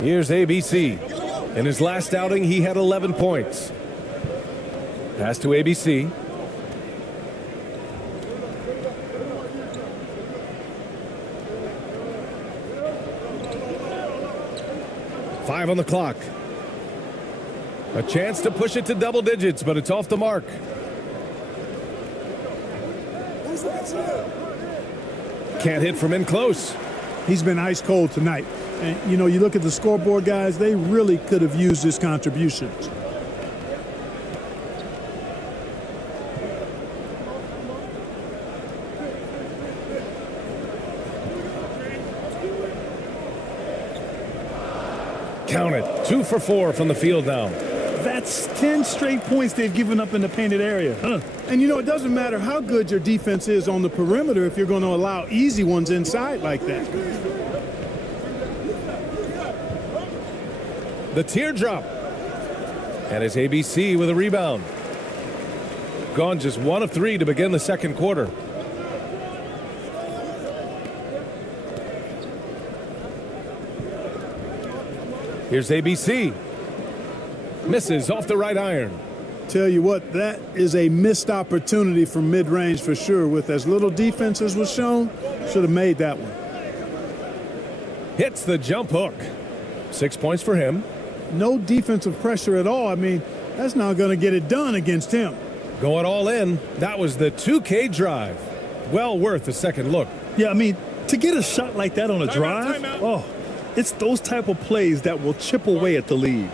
Here's ABC. In his last outing, he had 11 points. Pass to ABC. Five on the clock. A chance to push it to double digits, but it's off the mark. Can't hit from in close. He's been ice cold tonight. And, you know, you look at the scoreboard, guys, they really could have used his contributions. Count it. 2 for 4 from the field now. That's 10 straight points they've given up in the painted area. And, you know, it doesn't matter how good your defense is on the perimeter if you're going to allow easy ones inside like that. The teardrop. And it's ABC with a rebound. Gone just 1 of 3 to begin the second quarter. Here's ABC. Misses off the right iron. Tell you what, that is a missed opportunity from mid-range for sure. With as little defense as was shown, should have made that one. Hits the jump hook. 6 points for him. No defensive pressure at all. I mean, that's not going to get it done against him. Going all in. That was the 2K drive. Well worth a second look. Yeah, I mean, to get a shot like that on a drive, oh, it's those type of plays that will chip away at the lead.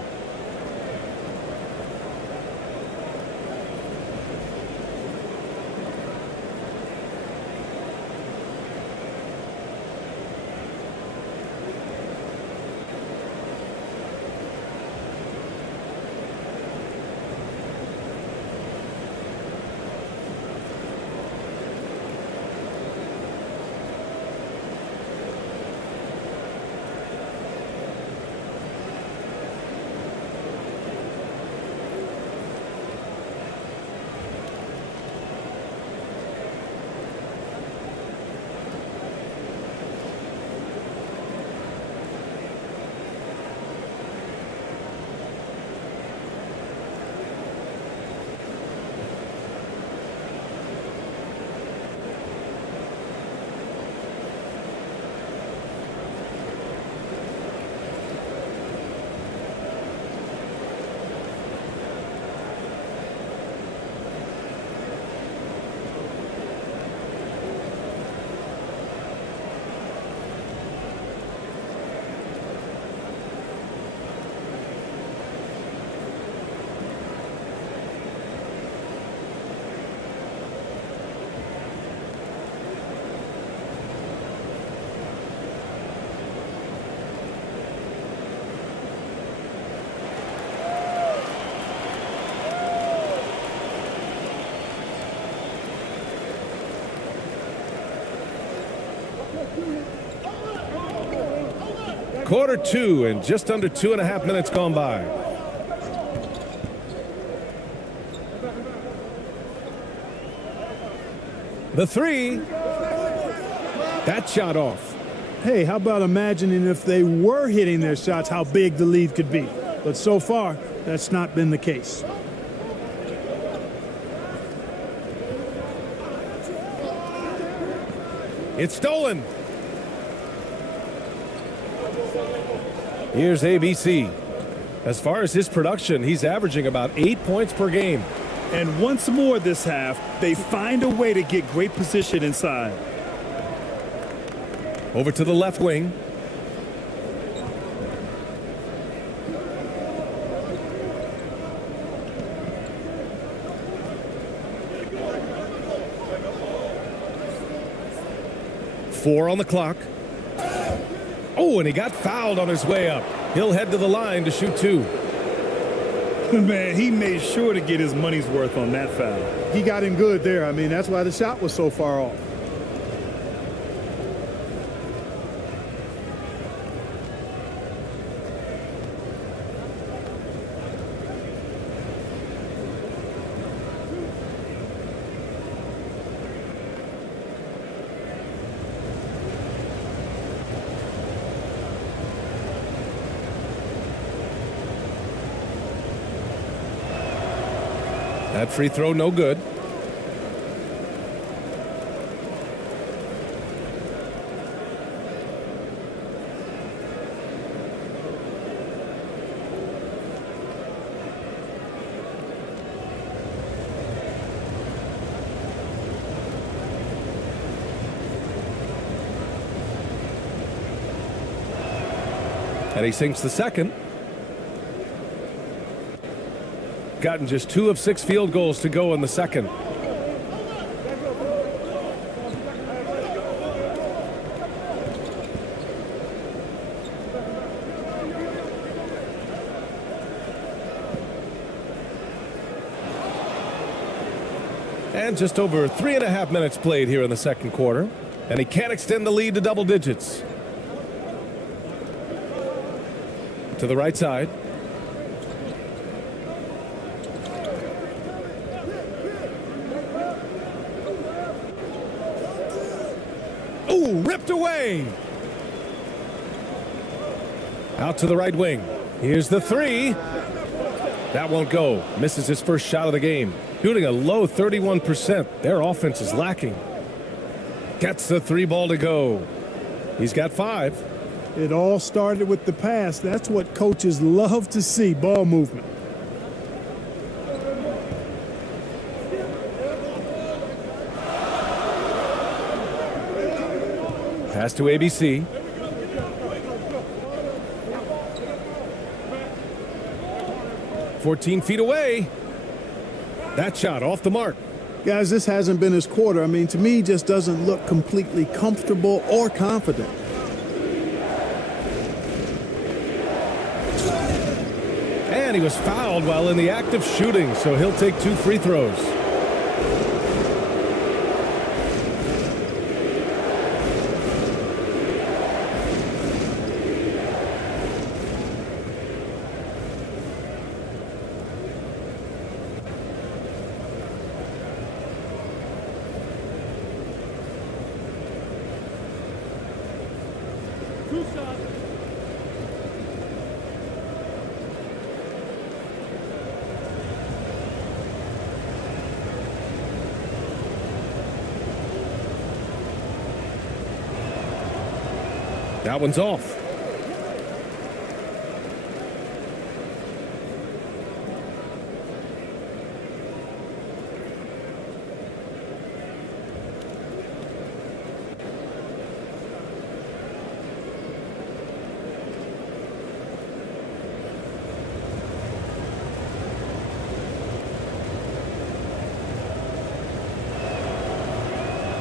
Quarter 2 and just under 2.5 minutes gone by. The three. That shot off. Hey, how about imagining if they were hitting their shots, how big the lead could be? But so far, that's not been the case. It's stolen. Here's ABC. As far as his production, he's averaging about 8 points per game. And once more this half, they find a way to get great position inside. Over to the left wing. Four on the clock. Oh, and he got fouled on his way up. He'll head to the line to shoot two. Man, he made sure to get his money's worth on that foul. He got him good there. I mean, that's why the shot was so far off. That free throw no good. And he sinks the second. Gotten just 2 of 6 field goals to go in the second. And just over 3.5 minutes played here in the second quarter. And he can't extend the lead to double digits. To the right side. Ooh, ripped away. Out to the right wing. Here's the three. That won't go. Misses his first shot of the game. Shooting a low 31%. Their offense is lacking. Gets the 3 ball to go. He's got 5. It all started with the pass. That's what coaches love to see, ball movement. Pass to ABC. "14 feet away." That shot off the mark. Guys, this hasn't been his quarter. I mean, to me, he just doesn't look completely comfortable or confident. And he was fouled while in the act of shooting, so he'll take 2 free throws. That one's off.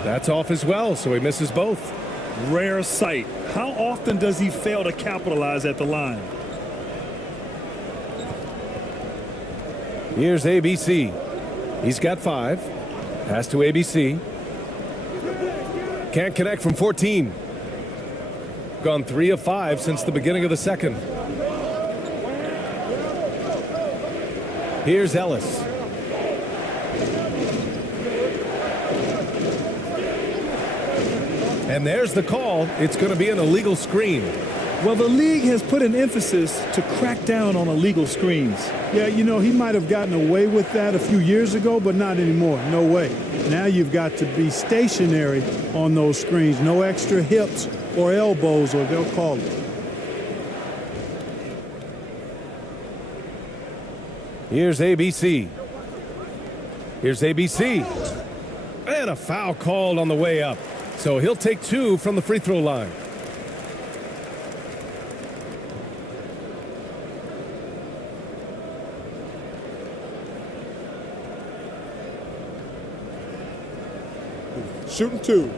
That's off as well, so he misses both. Rare sight. How often does he fail to capitalize at the line? Here's ABC. He's got 5. Pass to ABC. Can't connect from 14. Gone 3 of 5 since the beginning of the second. Here's Ellis. And there's the call. It's going to be an illegal screen. Well, the league has put an emphasis to crack down on illegal screens. Yeah, you know, he might have gotten away with that a few years ago, but not anymore. No way. Now you've got to be stationary on those screens. No extra hips or elbows, or they'll call it. Here's ABC. Here's ABC. And a foul called on the way up. So he'll take 2 from the free throw line. Shooting 2.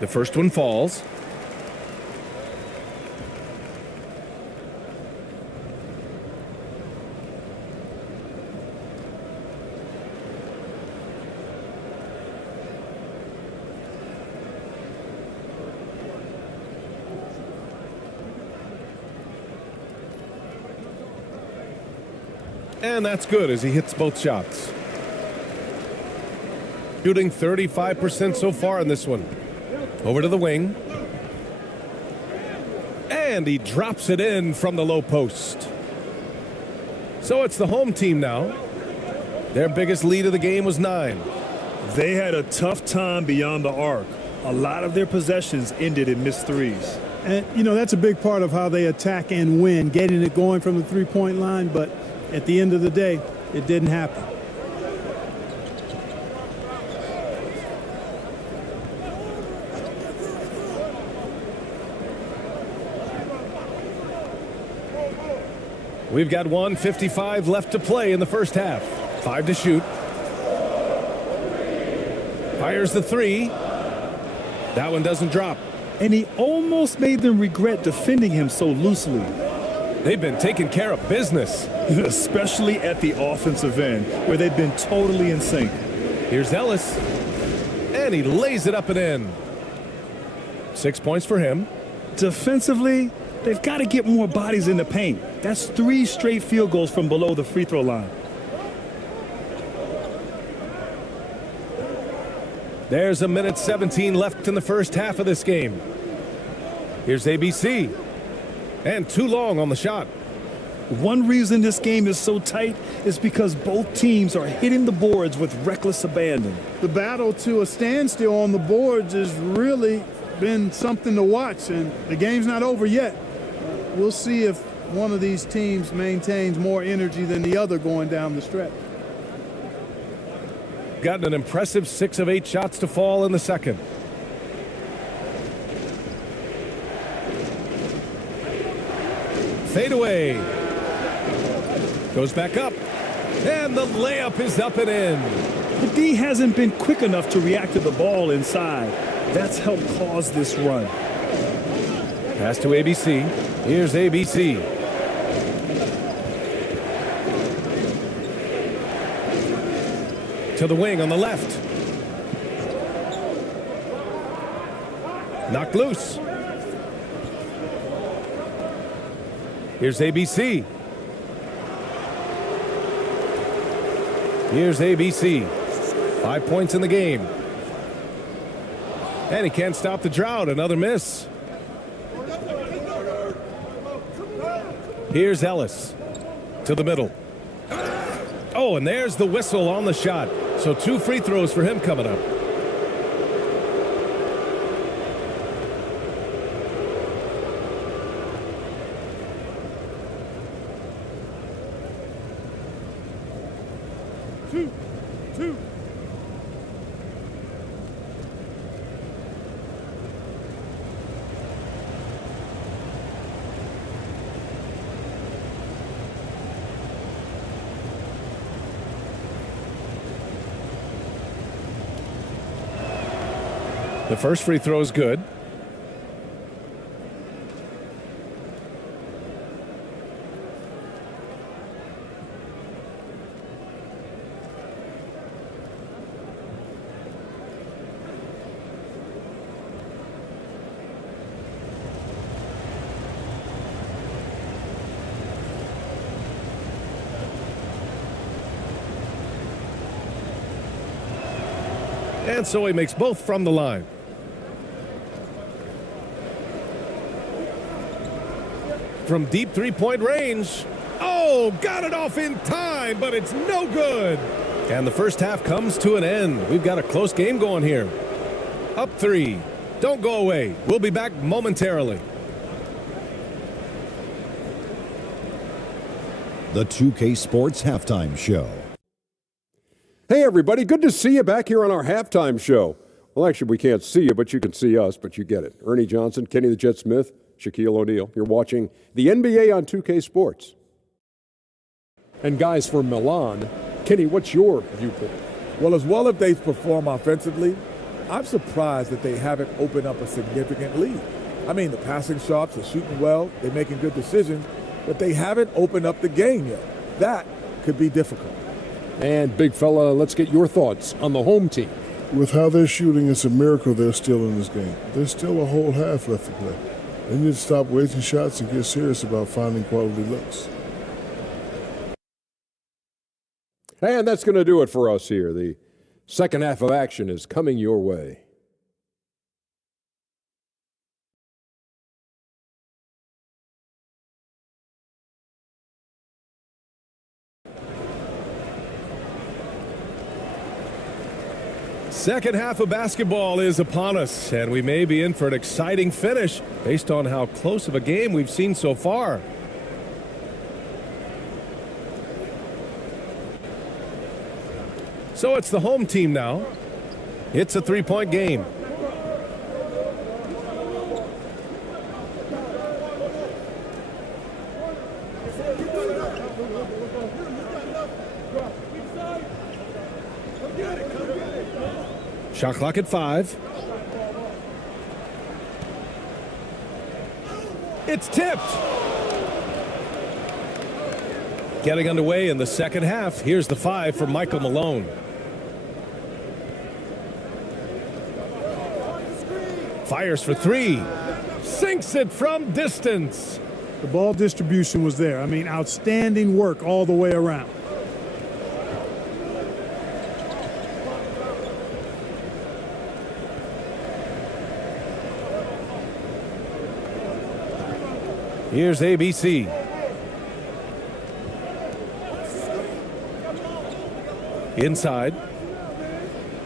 The first one falls. And that's good as he hits both shots. Shooting 35% so far in this one. Over to the wing. And he drops it in from the low post. So it's the home team now. Their biggest lead of the game was 9. They had a tough time beyond the arc. A lot of their possessions ended in missed threes. And, you know, that's a big part of how they attack and win, getting it going from the three-point line. But at the end of the day, it didn't happen. We've got 1:55 left to play in the first half. 5 to shoot. Fires the 3. That one doesn't drop. And he almost made them regret defending him so loosely. They've been taking care of business. Especially at the offensive end, where they've been totally in sync. Here's Ellis. And he lays it up and in. 6 points for him. Defensively, they've got to get more bodies in the paint. That's 3 straight field goals from below the free throw line. There's 1:17 left in the first half of this game. Here's ABC. And too long on the shot. One reason this game is so tight is because both teams are hitting the boards with reckless abandon. The battle to a standstill on the boards has really been something to watch, and the game's not over yet. We'll see if one of these teams maintains more energy than the other going down the stretch. Gotten an impressive 6 of 8 shots to fall in the second. Fade away. Goes back up. And the layup is up and in. The D hasn't been quick enough to react to the ball inside. That's helped cause this run. Pass to ABC. Here's ABC. To the wing on the left. Knocked loose. Here's ABC. Here's ABC. 5 points in the game. And he can't stop the drought. Another miss. Here's Ellis. To the middle. Oh, and there's the whistle on the shot. So 2 free throws for him coming up. Two. The first free throw is good. And so he makes both from the line. From deep three-point range. Oh, got it off in time, but it's no good. And the first half comes to an end. We've got a close game going here. Up 3. Don't go away. We'll be back momentarily. The 2K Sports Halftime Show. Hey, everybody. Good to see you back here on our halftime show. Well, actually, we can't see you, but you can see us, but you get it. Ernie Johnson, Kenny the Jet Smith, Shaquille O'Neal. You're watching the NBA on 2K Sports. And guys from Milan, Kenny, what's your viewpoint? Well, as well as they perform offensively, I'm surprised that they haven't opened up a significant lead. I mean, the passing shots, they're shooting well, they're making good decisions, but they haven't opened up the game yet. That could be difficult. And big fella, let's get your thoughts on the home team. With how they're shooting, it's a miracle they're still in this game. There's still a whole half left to play. They need to stop wasting shots and get serious about finding quality looks. And that's going to do it for us here. The second half of action is coming your way. Second half of basketball is upon us, and we may be in for an exciting finish based on how close of a game we've seen so far. So it's the home team now. It's a three-point game. Shot clock at 5. It's tipped. Getting underway in the second half. Here's the 5 for Michael Malone. Fires for 3. Sinks it from distance. The ball distribution was there. I mean, outstanding work all the way around. Here's ABC. Inside.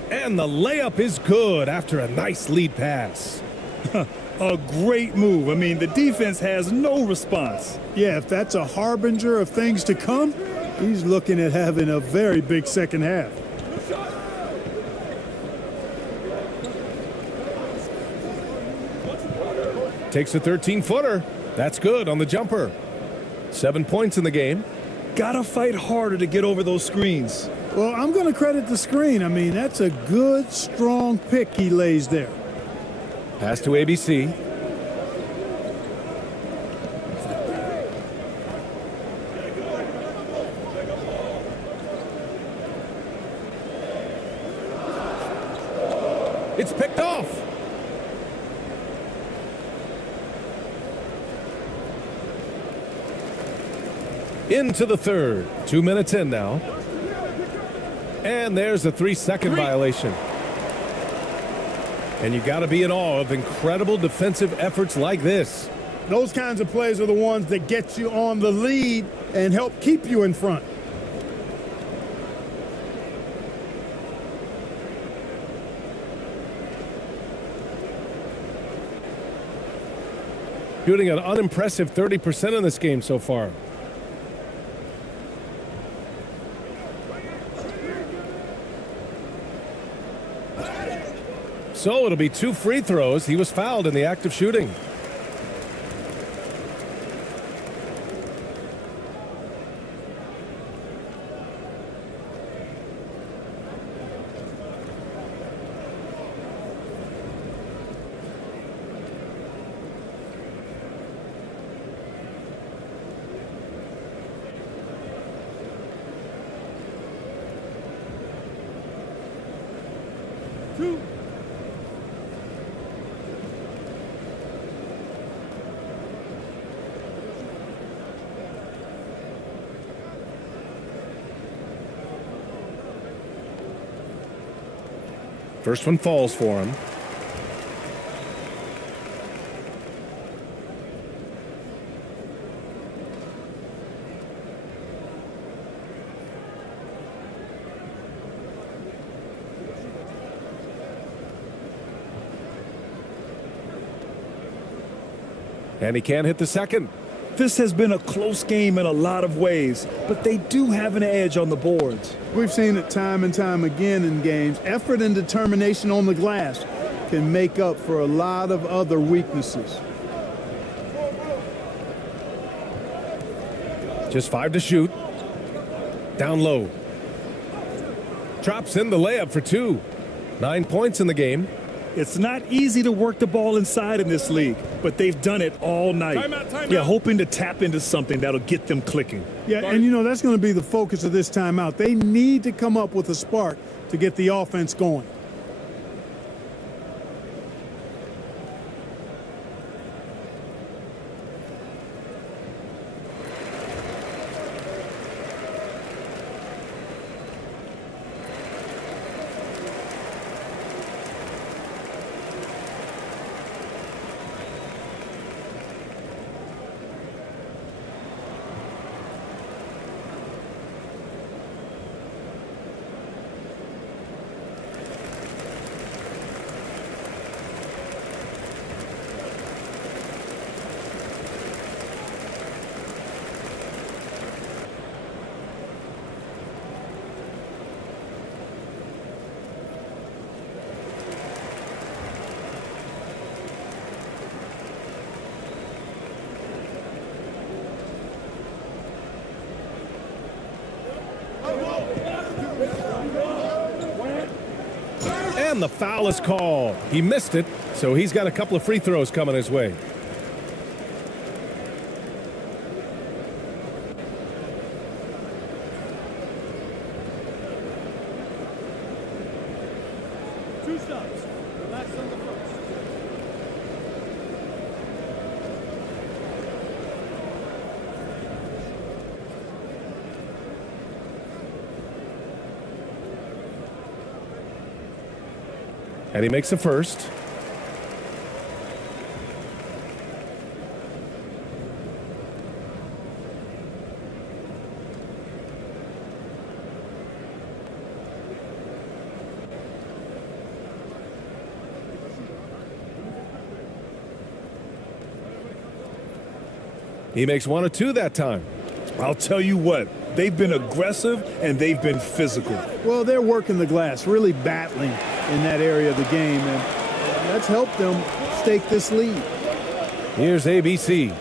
And the layup is good after a nice lead pass. A great move. I mean, the defense has no response. Yeah, if that's a harbinger of things to come, he's looking at having a very big second half. Takes a 13-footer. That's good on the jumper. 7 points in the game. Gotta fight harder to get over those screens. Well, I'm going to credit the screen. I mean, that's a good, strong pick he lays there. Pass to ABC. It's picked off. Into the third. 2 minutes in now. And there's a 3-second violation. And you got to be in awe of incredible defensive efforts like this. Those kinds of plays are the ones that get you on the lead and help keep you in front. Shooting an unimpressive 30% in this game so far. So it'll be 2 free throws. He was fouled in the act of shooting. First one falls for him. And he can't hit the second. This has been a close game in a lot of ways, but they do have an edge on the boards. We've seen it time and time again in games. Effort and determination on the glass can make up for a lot of other weaknesses. Just 5 to shoot. Down low. Drops in the layup for 2. 9 points in the game. It's not easy to work the ball inside in this league, but they've done it all night. Timeout. Hoping to tap into something that'll get them clicking. Yeah, and you know, that's going to be the focus of this timeout. They need to come up with a spark to get the offense going. And the foul is called. He missed it, so he's got a couple of free throws coming his way. Two shots. Relax on the first. And he makes the first. He makes one or two that time. I'll tell you what, they've been aggressive and they've been physical. Well, they're working the glass, really battling in that area of the game, and that's helped them stake this lead. Here's ABC.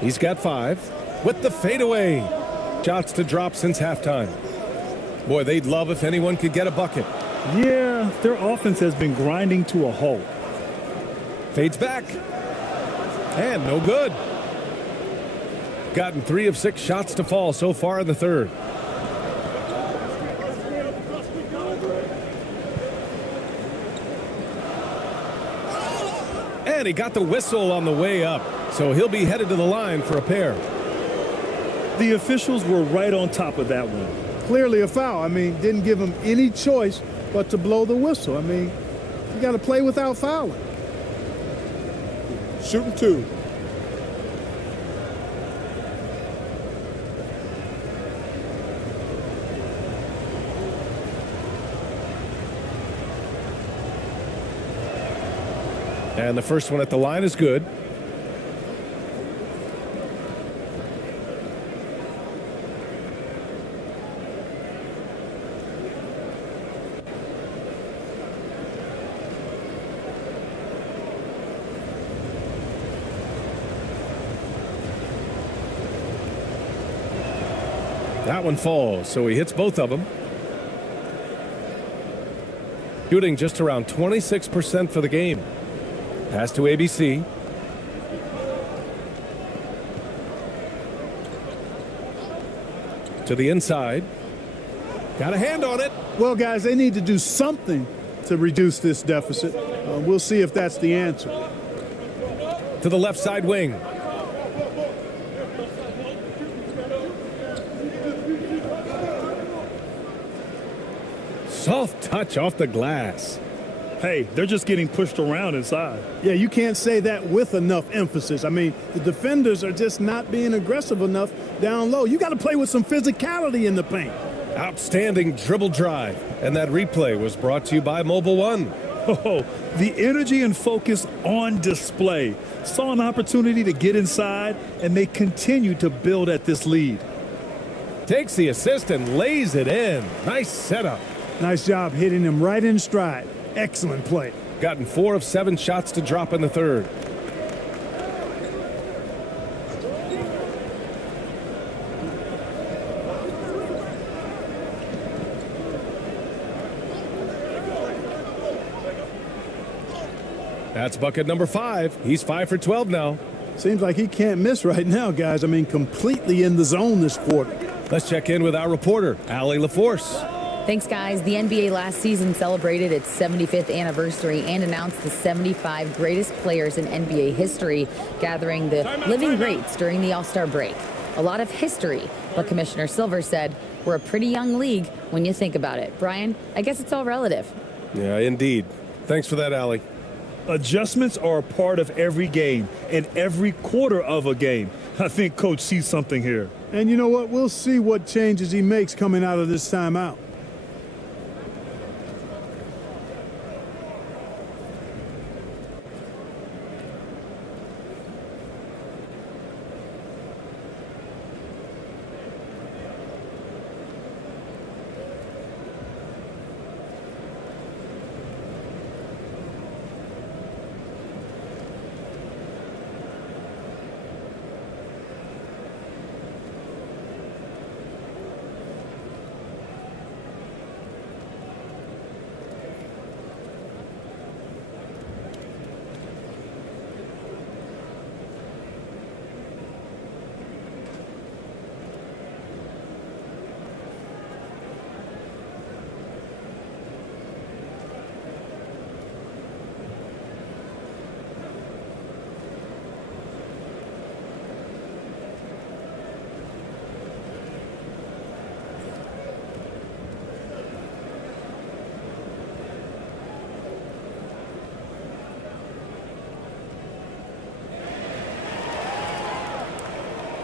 He's got 5 with the fadeaway. Shots to drop since halftime. Boy, they'd love if anyone could get a bucket. Yeah, their offense has been grinding to a halt. Fades back. And no good. Gotten 3 of 6 shots to fall so far in the third. And he got the whistle on the way up, so he'll be headed to the line for a pair. The officials were right on top of that one. Clearly a foul. I mean, didn't give him any choice but to blow the whistle. I mean, you got to play without fouling. Shooting 2. And the first one at the line is good. That one falls, so he hits both of them. Shooting just around 26% for the game. Pass to ABC. To the inside. Got a hand on it. Well, guys, they need to do something to reduce this deficit. We'll see if that's the answer. To the left side wing. Soft touch off the glass. Hey, they're just getting pushed around inside. Yeah, you can't say that with enough emphasis. I mean, the defenders are just not being aggressive enough down low. You got to play with some physicality in the paint. Outstanding dribble drive. And that replay was brought to you by Mobile One. Oh, the energy and focus on display. Saw an opportunity to get inside, and they continue to build at this lead. Takes the assist and lays it in. Nice setup. Nice job hitting him right in stride. Excellent play. Gotten 4 of 7 shots to drop in the third. That's bucket number 5. He's 5 for 12 now. Seems like he can't miss right now, guys. I mean, completely in the zone this quarter. Let's check in with our reporter, Allie LaForce. Thanks, guys. The NBA last season celebrated its 75th anniversary and announced the 75 greatest players in NBA history, gathering the living greats during the All-Star break. A lot of history, but Commissioner Silver said, we're a pretty young league when you think about it. Brian, I guess it's all relative. Yeah, indeed. Thanks for that, Allie. Adjustments are a part of every game and every quarter of a game. I think Coach sees something here. And you know what? We'll see what changes he makes coming out of this timeout.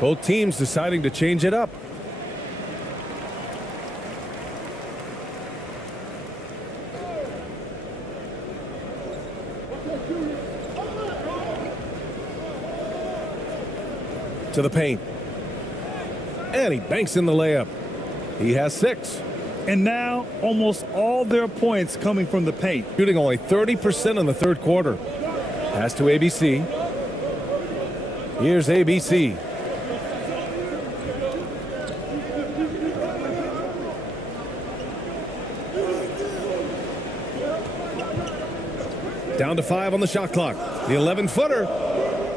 Both teams deciding to change it up. To the paint. And he banks in the layup. He has 6. And now almost all their points coming from the paint. Shooting only 30% in the third quarter. Pass to ABC. Here's ABC. Down to 5 on the shot clock. The 11-footer.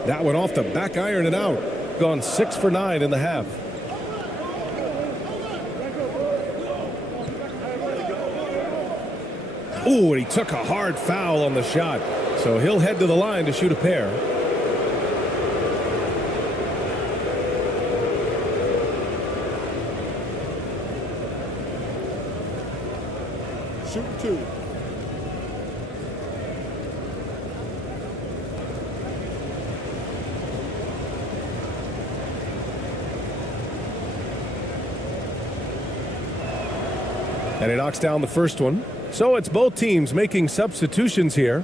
That went off the back iron and out. Gone 6 for 9 in the half. Ooh, and he took a hard foul on the shot. So he'll head to the line to shoot a pair. Shoot 2. And he knocks down the first one. So it's both teams making substitutions here.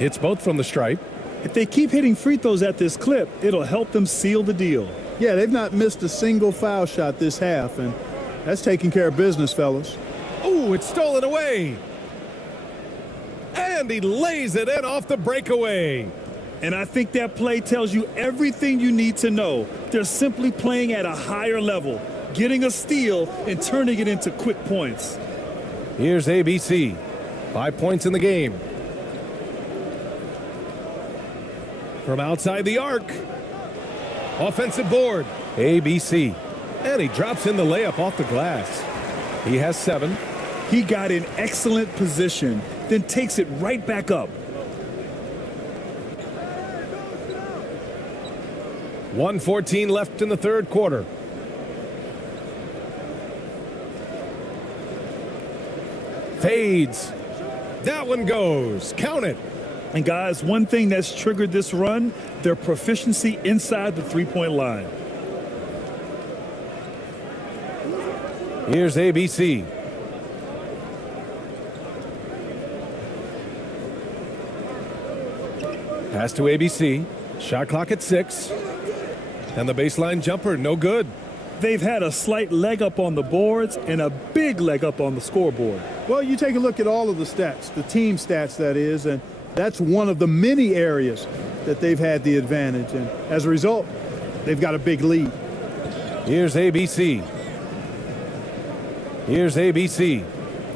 It's both from the stripe. If they keep hitting free throws at this clip, it'll help them seal the deal. Yeah, they've not missed a single foul shot this half, and that's taking care of business, fellas. Ooh, it's stolen away. And he lays it in off the breakaway. And I think that play tells you everything you need to know. They're simply playing at a higher level, getting a steal and turning it into quick points. Here's ABC. 5 points in the game. From outside the arc. Offensive board. ABC. And he drops in the layup off the glass. He has 7. He got in excellent position, then takes it right back up. 1:14 left in the third quarter. Fades. That one goes. Count it. And guys, one thing that's triggered this run, their proficiency inside the three-point line. Here's ABC. Pass to ABC. Shot clock at 6. And the baseline jumper, no good. They've had a slight leg up on the boards and a big leg up on the scoreboard. Well, you take a look at all of the stats, the team stats that is, and that's one of the many areas that they've had the advantage. And as a result, they've got a big lead. Here's ABC. Here's ABC.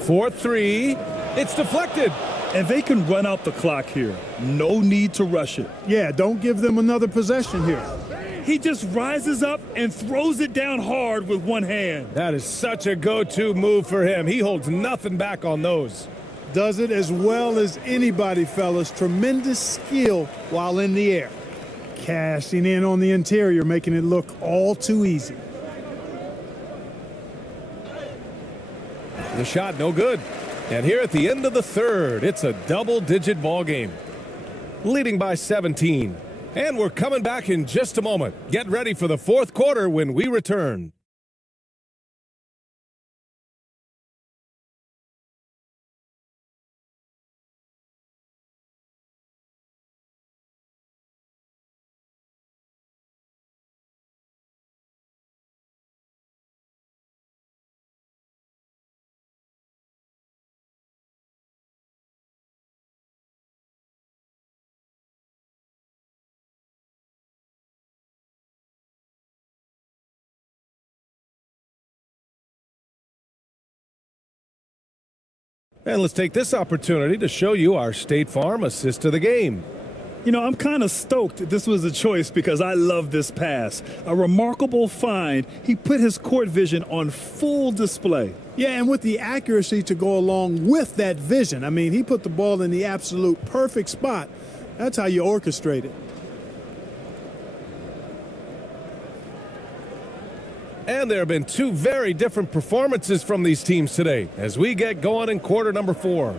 4-3. It's deflected. And they can run out the clock here. No need to rush it. Yeah, don't give them another possession here. He just rises up and throws it down hard with one hand. That is such a go-to move for him. He holds nothing back on those. Does it as well as anybody, fellas. Tremendous skill while in the air. Cashing in on the interior, making it look all too easy. The shot, no good. And here at the end of the third, it's a double-digit ball game. Leading by 17. And we're coming back in just a moment. Get ready for the fourth quarter when we return. And let's take this opportunity to show you our State Farm assist to the game. You know, I'm kind of stoked this was a choice because I love this pass. A remarkable find. He put his court vision on full display. Yeah, and with the accuracy to go along with that vision. I mean, he put the ball in the absolute perfect spot. That's how you orchestrate it. And there have been two very different performances from these teams today as we get going in quarter number 4.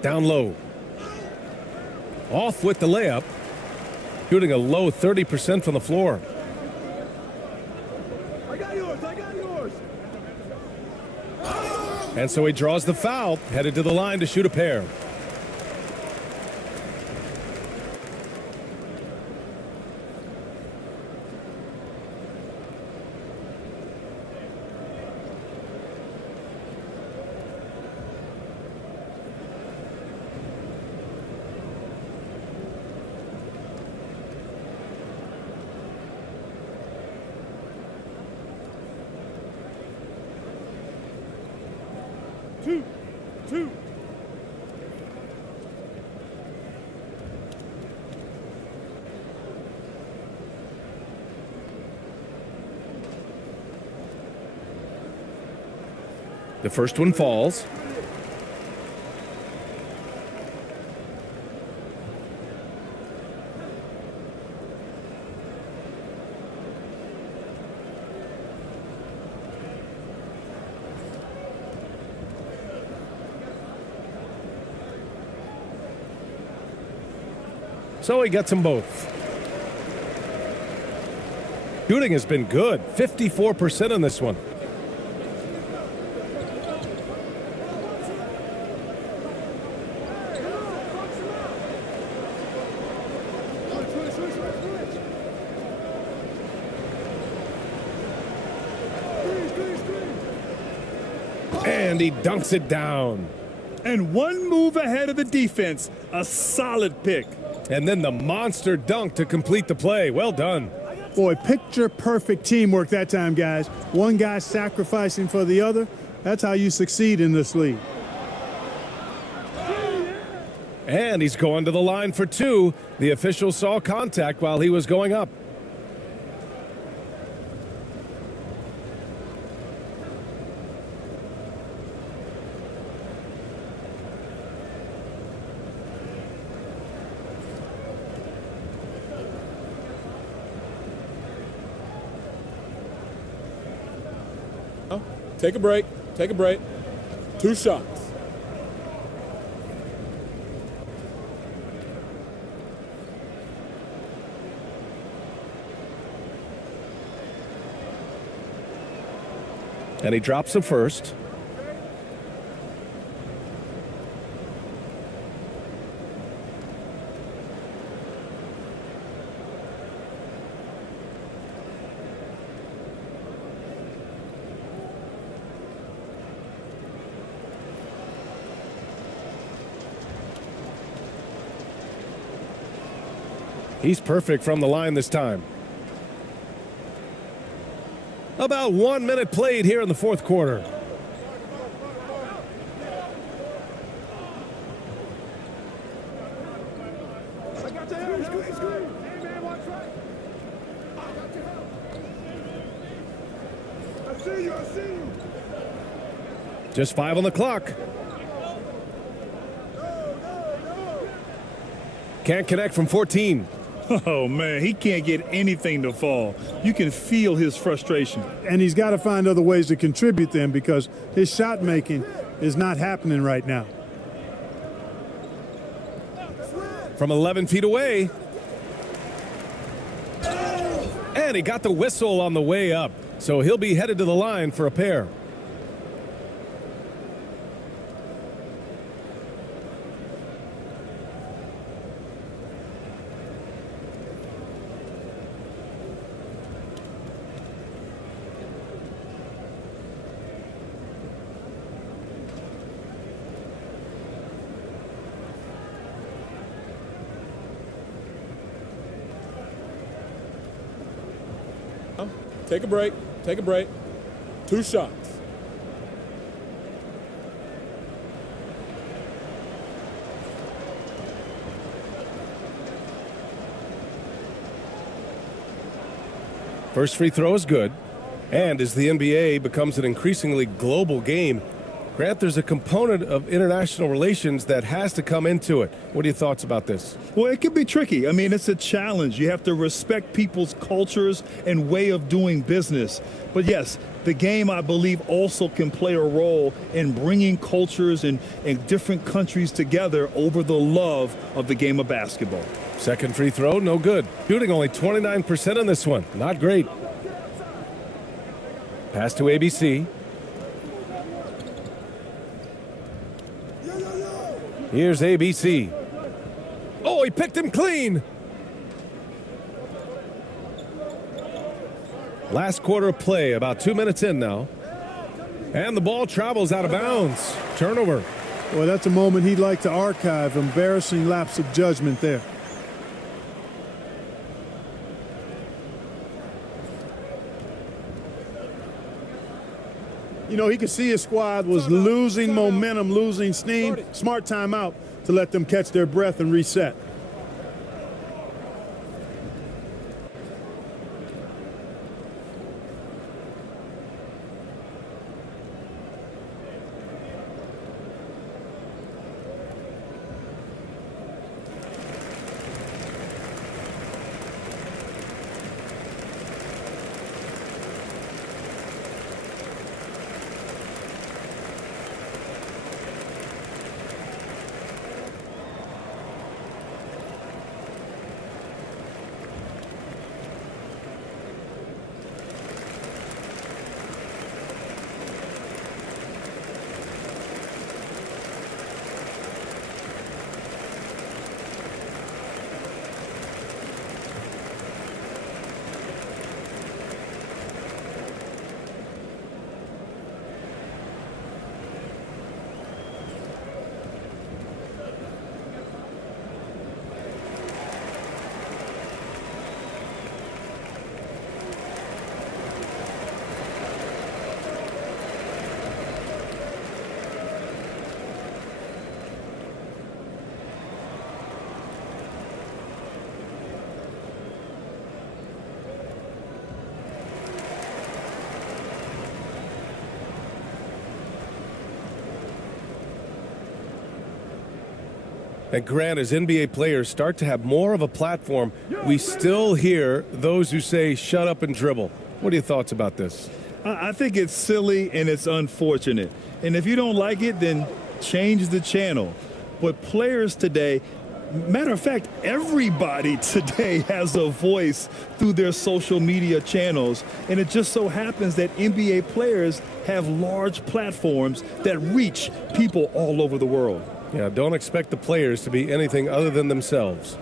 Down low. Off with the layup. Shooting a low 30% from the floor. I got yours. And so he draws the foul, headed to the line to shoot a pair. Two. The first one falls. So he gets them both. Shooting has been good, 54% on this one. And he dunks it down. And one move ahead of the defense. A solid pick. And then the monster dunk to complete the play. Well done. Boy, picture perfect teamwork that time, guys. One guy sacrificing for the other. That's how you succeed in this league. And he's going to the line for 2. The official saw contact while he was going up. Take a break. 2 shots. And he drops the first. He's perfect from the line this time. About 1 minute played here in the fourth quarter. Just 5 on the clock. Can't connect from 14. Oh, man, he can't get anything to fall. You can feel his frustration. And he's got to find other ways to contribute them because his shot making is not happening right now. From 11 feet away. And he got the whistle on the way up. So he'll be headed to the line for a pair. Take a break. 2 shots. First free throw is good. And as the NBA becomes an increasingly global game, Grant, there's a component of international relations that has to come into it. What are your thoughts about this? Well, it can be tricky. I mean, it's a challenge. You have to respect people's cultures and way of doing business. But yes, the game, I believe, also can play a role in bringing cultures and different countries together over the love of the game of basketball. Second free throw, no good. Shooting only 29% on this one. Not great. Pass to ABC. Here's ABC. Oh, he picked him clean. Last quarter of play, about 2 minutes in now. And the ball travels out of bounds. Turnover. Well, that's a moment he'd like to archive. Embarrassing lapse of judgment there. You know, he could see his squad was losing momentum, losing steam. Smart timeout to let them catch their breath and reset. And Grant, as NBA players start to have more of a platform, we still hear those who say, shut up and dribble. What are your thoughts about this? I think it's silly and it's unfortunate. And if you don't like it, then change the channel. But players today, matter of fact, everybody today has a voice through their social media channels. And it just so happens that NBA players have large platforms that reach people all over the world. Yeah, don't expect the players to be anything other than themselves.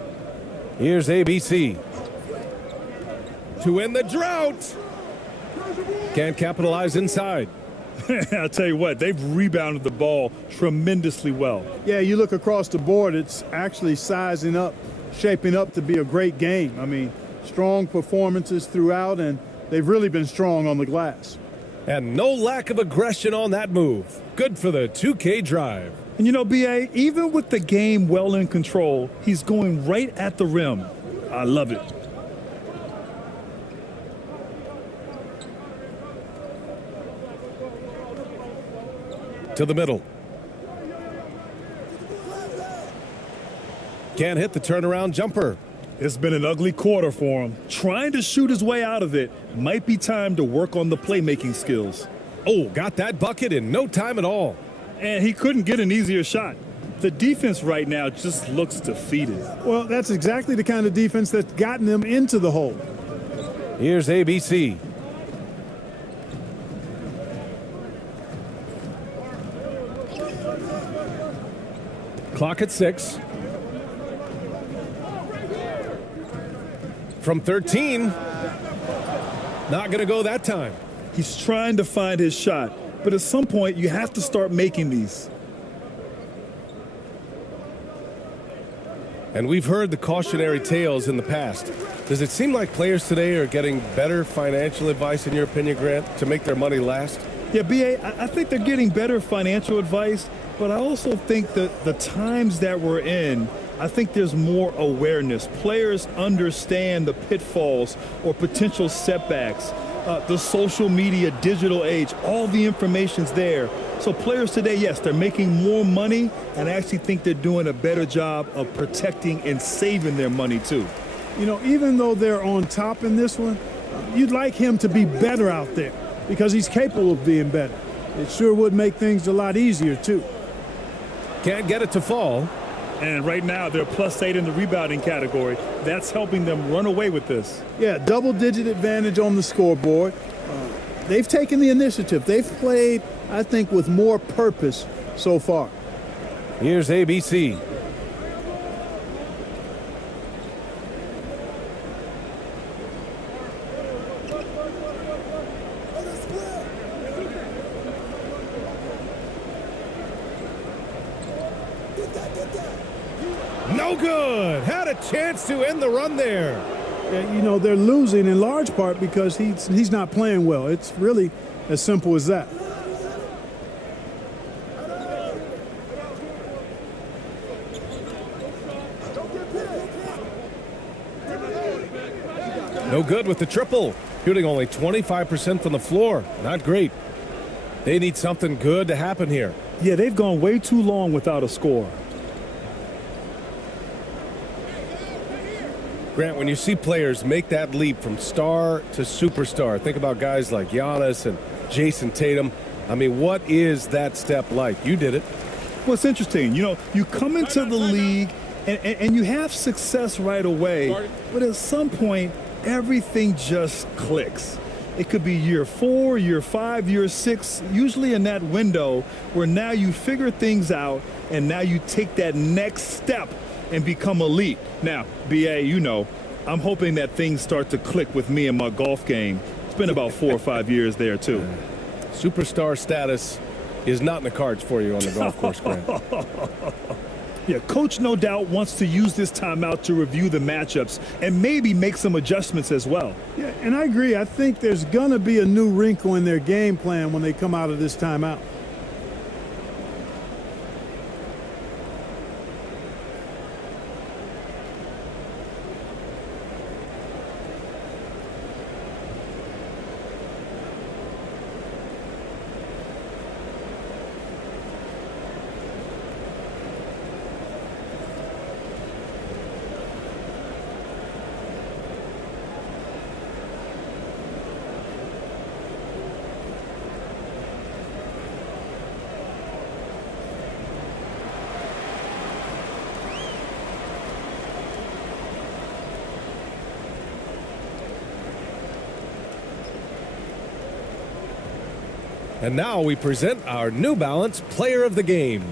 Here's ABC. To end the drought. Can't capitalize inside. I'll tell you what, they've rebounded the ball tremendously well. Yeah, you look across the board, it's actually sizing up, shaping up to be a great game. I mean, strong performances throughout, and they've really been strong on the glass. And no lack of aggression on that move. Good for the 2K drive. And you know, B.A., even with the game well in control, he's going right at the rim. I love it. To the middle. Can't hit the turnaround jumper. It's been an ugly quarter for him. Trying to shoot his way out of it. Might be time to work on the playmaking skills. Oh, got that bucket in no time at all. And he couldn't get an easier shot. The defense right now just looks defeated. Well, that's exactly the kind of defense that's gotten them into the hole. Here's ABC. Clock at 6. From 13. Not going to go that time. He's trying to find his shot. But at some point, you have to start making these. And we've heard the cautionary tales in the past. Does it seem like players today are getting better financial advice, in your opinion, Grant, to make their money last? Yeah, B.A., I think they're getting better financial advice, but I also think that the times that we're in, I think there's more awareness. Players understand the pitfalls or potential setbacks. the social media digital age. All the information's there. So players today, yes, they're making more money, and I actually think they're doing a better job of protecting and saving their money too. You know, even though they're on top in this one, you'd like him to be better out there because he's capable of being better. It sure would make things a lot easier too. Can't get it to fall. And right now they're +8 in the rebounding category. That's helping them run away with this. Yeah, double-digit advantage on the scoreboard. They've taken the initiative. They've played, I think, with more purpose so far. Here's ABC. No good. Had a chance to end the run there. You know, they're losing in large part because he's not playing well. It's really as simple as that. No good with the triple. Shooting only 25% from the floor. Not great. They need something good to happen here. Yeah, they've gone way too long without a score. Grant, when you see players make that leap from star to superstar, think about guys like Giannis and Jason Tatum. I mean, what is that step like? You did it. Well, it's interesting. You know, you come into the league and you have success right away, but at some point, everything just clicks. It could be year 4, year 5, year 6, usually in that window where now you figure things out and now you take that next step and become elite. Now, BA, you know, I'm hoping that things start to click with me in my golf game. It's been about 4 or 5 years there, too. Superstar status is not in the cards for you on the golf course, Grant. Yeah, Coach no doubt wants to use this timeout to review the matchups and maybe make some adjustments as well. Yeah, and I agree. I think there's going to be a new wrinkle in their game plan when they come out of this timeout. And now we present our New Balance Player of the Game.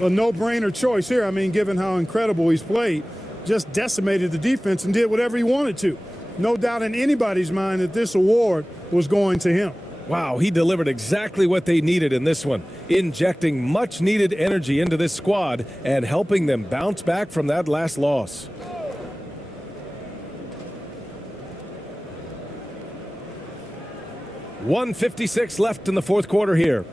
A no-brainer choice here. I mean, given how incredible he's played, just decimated the defense and did whatever he wanted to. No doubt in anybody's mind that this award was going to him. Wow, he delivered exactly what they needed in this one, injecting much-needed energy into this squad and helping them bounce back from that last loss. .156 left in the fourth quarter here.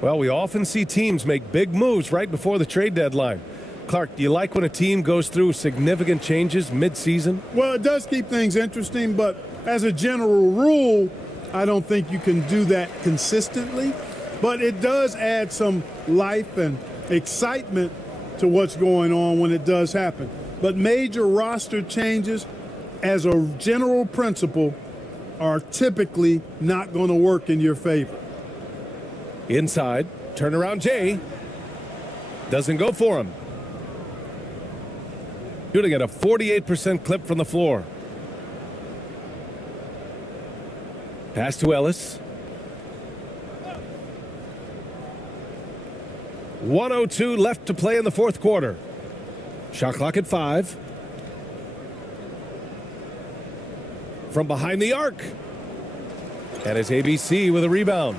Well, we often see teams make big moves right before the trade deadline. Clark, do you like when a team goes through significant changes mid-season? Well, it does keep things interesting, but as a general rule, I don't think you can do that consistently. But it does add some life and excitement to what's going on when it does happen. But major roster changes, as a general principle, are typically not going to work in your favor. Inside, turnaround Jay. Doesn't go for him. Shooting at a 48% clip from the floor. Pass to Ellis. 1:02 left to play in the fourth quarter. Shot clock at 5. From behind the arc. And it's ABC with a rebound.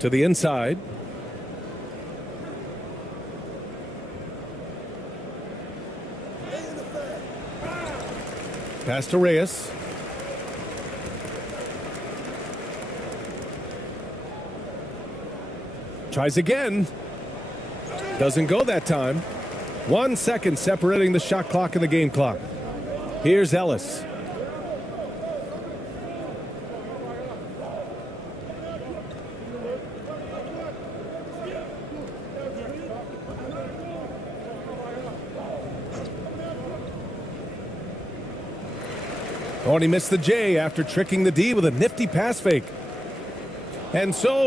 To the inside. Pass to Reyes. Tries again. Doesn't go that time. 1 second separating the shot clock and the game clock. Here's Ellis. Oh, and he missed the J after tricking the D with a nifty pass fake. And so